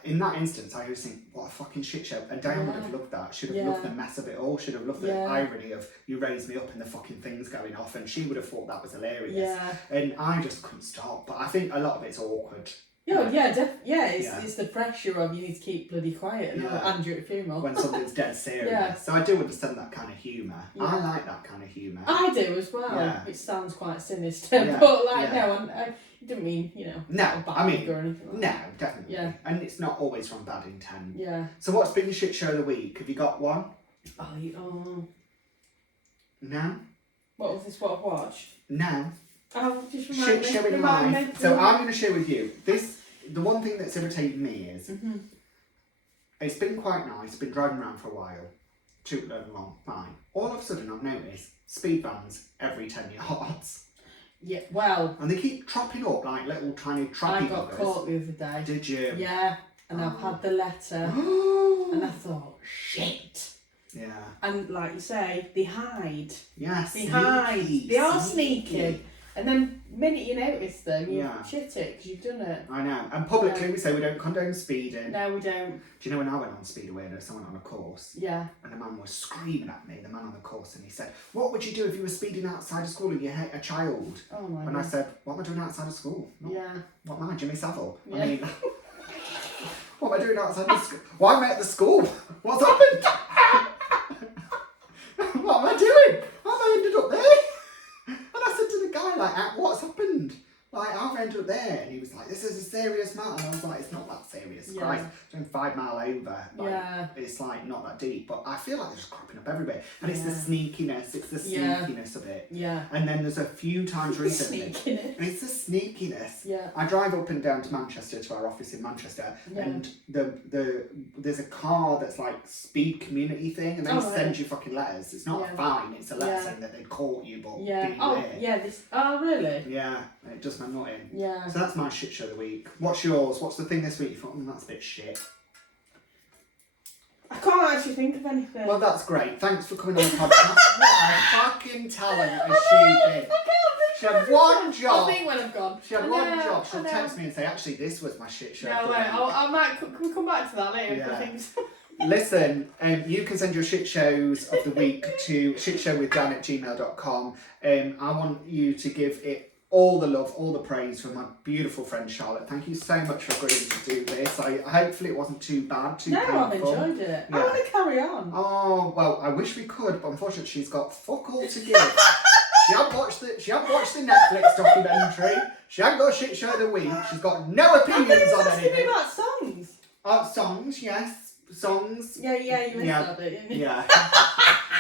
in that instance, I always think, what a fucking shit show. And Diane would have loved that. She'd have loved the mess of it all. She'd have loved the irony of You Raise Me Up and the fucking things going off, and she would have thought that was hilarious. And I just couldn't stop. But I think a lot of it's awkward. It's the pressure of you need to keep bloody quiet and you're at a funeral. When something's dead serious. So I do understand that kind of humour. I like that kind of humour. I do as well. Yeah. It sounds quite sinister, but no, I didn't mean, no, bad I mean, or anything like no, definitely. Yeah. And it's not always from bad intent. Yeah. So what's been your shit show of the week? Have you got one? No? What was this, what I've watched? No. Oh, just shit show in life. So I'm going to share with you the one thing that's irritated me is it's been quite nice, been driving around for a while, tooting along, fine. All of a sudden I've noticed speed vans every 10 yards. Yeah, well. And they keep tropping up like little tiny trappy I got caught the other day. Did you? Yeah, and I've had the letter and I thought, shit. Yeah. And like you say, they hide. Yes. They hide. They are sneaky. And then the minute you notice them, you shit it because you've done it. I know. And publicly we say we don't condone speeding. No, we don't. Do you know when I went on speed awareness, I went on a course. Yeah. And the man was screaming at me, the man on the course, and he said, what would you do if you were speeding outside of school and you hit a child? Oh my God. And I said, what am I doing outside of school? What am I, Jimmy Savile? Yeah. I mean, what am I doing outside of school? Why am I at the school? What's happened? What am I doing? How have I ended up there? And I said to the guy, like, what's happened? Like, how have I ended up there? And he was like, this is a serious matter. And I was like, it's not that serious. Yeah. Christ, doing 5 mile over. Like, it's like not that deep. But I feel like they're just cropping up everywhere. And it's the sneakiness. It's the sneakiness of it. Yeah. And then there's a few times recently. It's the sneakiness. Yeah. I drive up and down to Manchester, to our office in Manchester. Yeah. And there's a car that's like speed community thing. And they send you fucking letters. It's not a fine. It's a letter saying that they caught you. But really? Yeah. And it does my nut in. Yeah. So that's my shit show of the week. What's yours? What's the thing this week you thought, that's a bit shit? I can't actually think of anything. Well, that's great. Thanks for coming on the podcast. What a fucking talent has she been. She had one job. I'll think when I've gone. She had one job. She'll text me and say, actually, this was my shit show. No, wait. I might. Can we come back to that later? Yeah. I think so. Listen, you can send your shit shows of the week to shitshowwithdan@gmail.com. I want you to give it all the love, all the praise from my beautiful friend Charlotte. Thank you so much for agreeing to do this. Hopefully it wasn't too bad, too painful. I've enjoyed it. I want to carry on. Oh, well, I wish we could, but unfortunately she's got fuck all to give. She hadn't watched the Netflix documentary. She hadn't got a shit show of the week. She's got no opinions on anything. Asking me about songs. Songs, yes. Songs. Yeah, you missed that bit, didn't you? Yeah.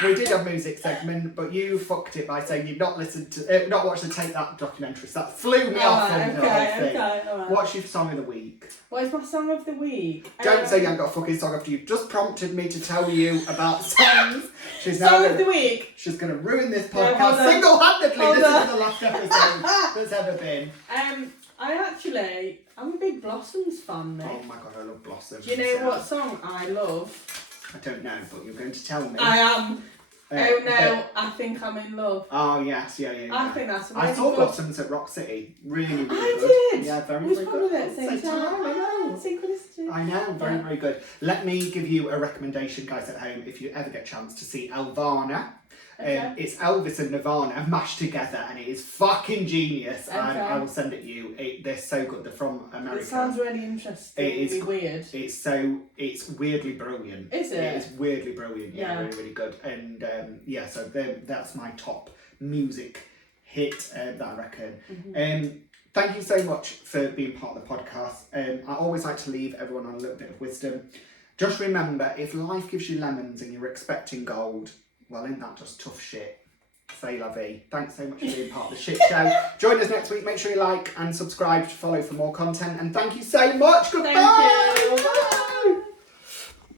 We did a music segment, but you fucked it by saying you'd not listened to, not watched the Take That documentary. So that flew me off from the whole thing. All right. What's your song of the week? What is my song of the week? Don't say you haven't got a fucking song after you've just prompted me to tell you about songs. Song of the week. She's going to ruin this podcast single-handedly. This is the last episode that's ever been. I'm a big Blossoms fan, mate. Oh my God, I love Blossoms. Do you know what song I love? I don't know, but you're going to tell me. I am. I think I'm in love. Oh yes, yeah. I think that's really I saw good. Blossoms at Rock City. Really good. I did. Yeah, very good. Probably at the same time. I know. Synchronicity. I know, very good. Let me give you a recommendation, guys at home, if you ever get a chance to see Elvana. Okay. It's Elvis and Nirvana mashed together, and it is fucking genius. Okay. And I will send it you. They're so good. They're from America. It sounds really interesting. It's weird. It's weirdly brilliant. Is it? It is weirdly brilliant. Yeah, really good. And so that's my top music hit that I reckon. Mm-hmm. Thank you so much for being part of the podcast. I always like to leave everyone on a little bit of wisdom. Just remember, if life gives you lemons and you're expecting gold, well, ain't that just tough shit? say la vie. Thanks so much for being part of the shit show. Join us next week. Make sure you like and subscribe to follow for more content. And thank you so much. Goodbye. Thank you. Bye.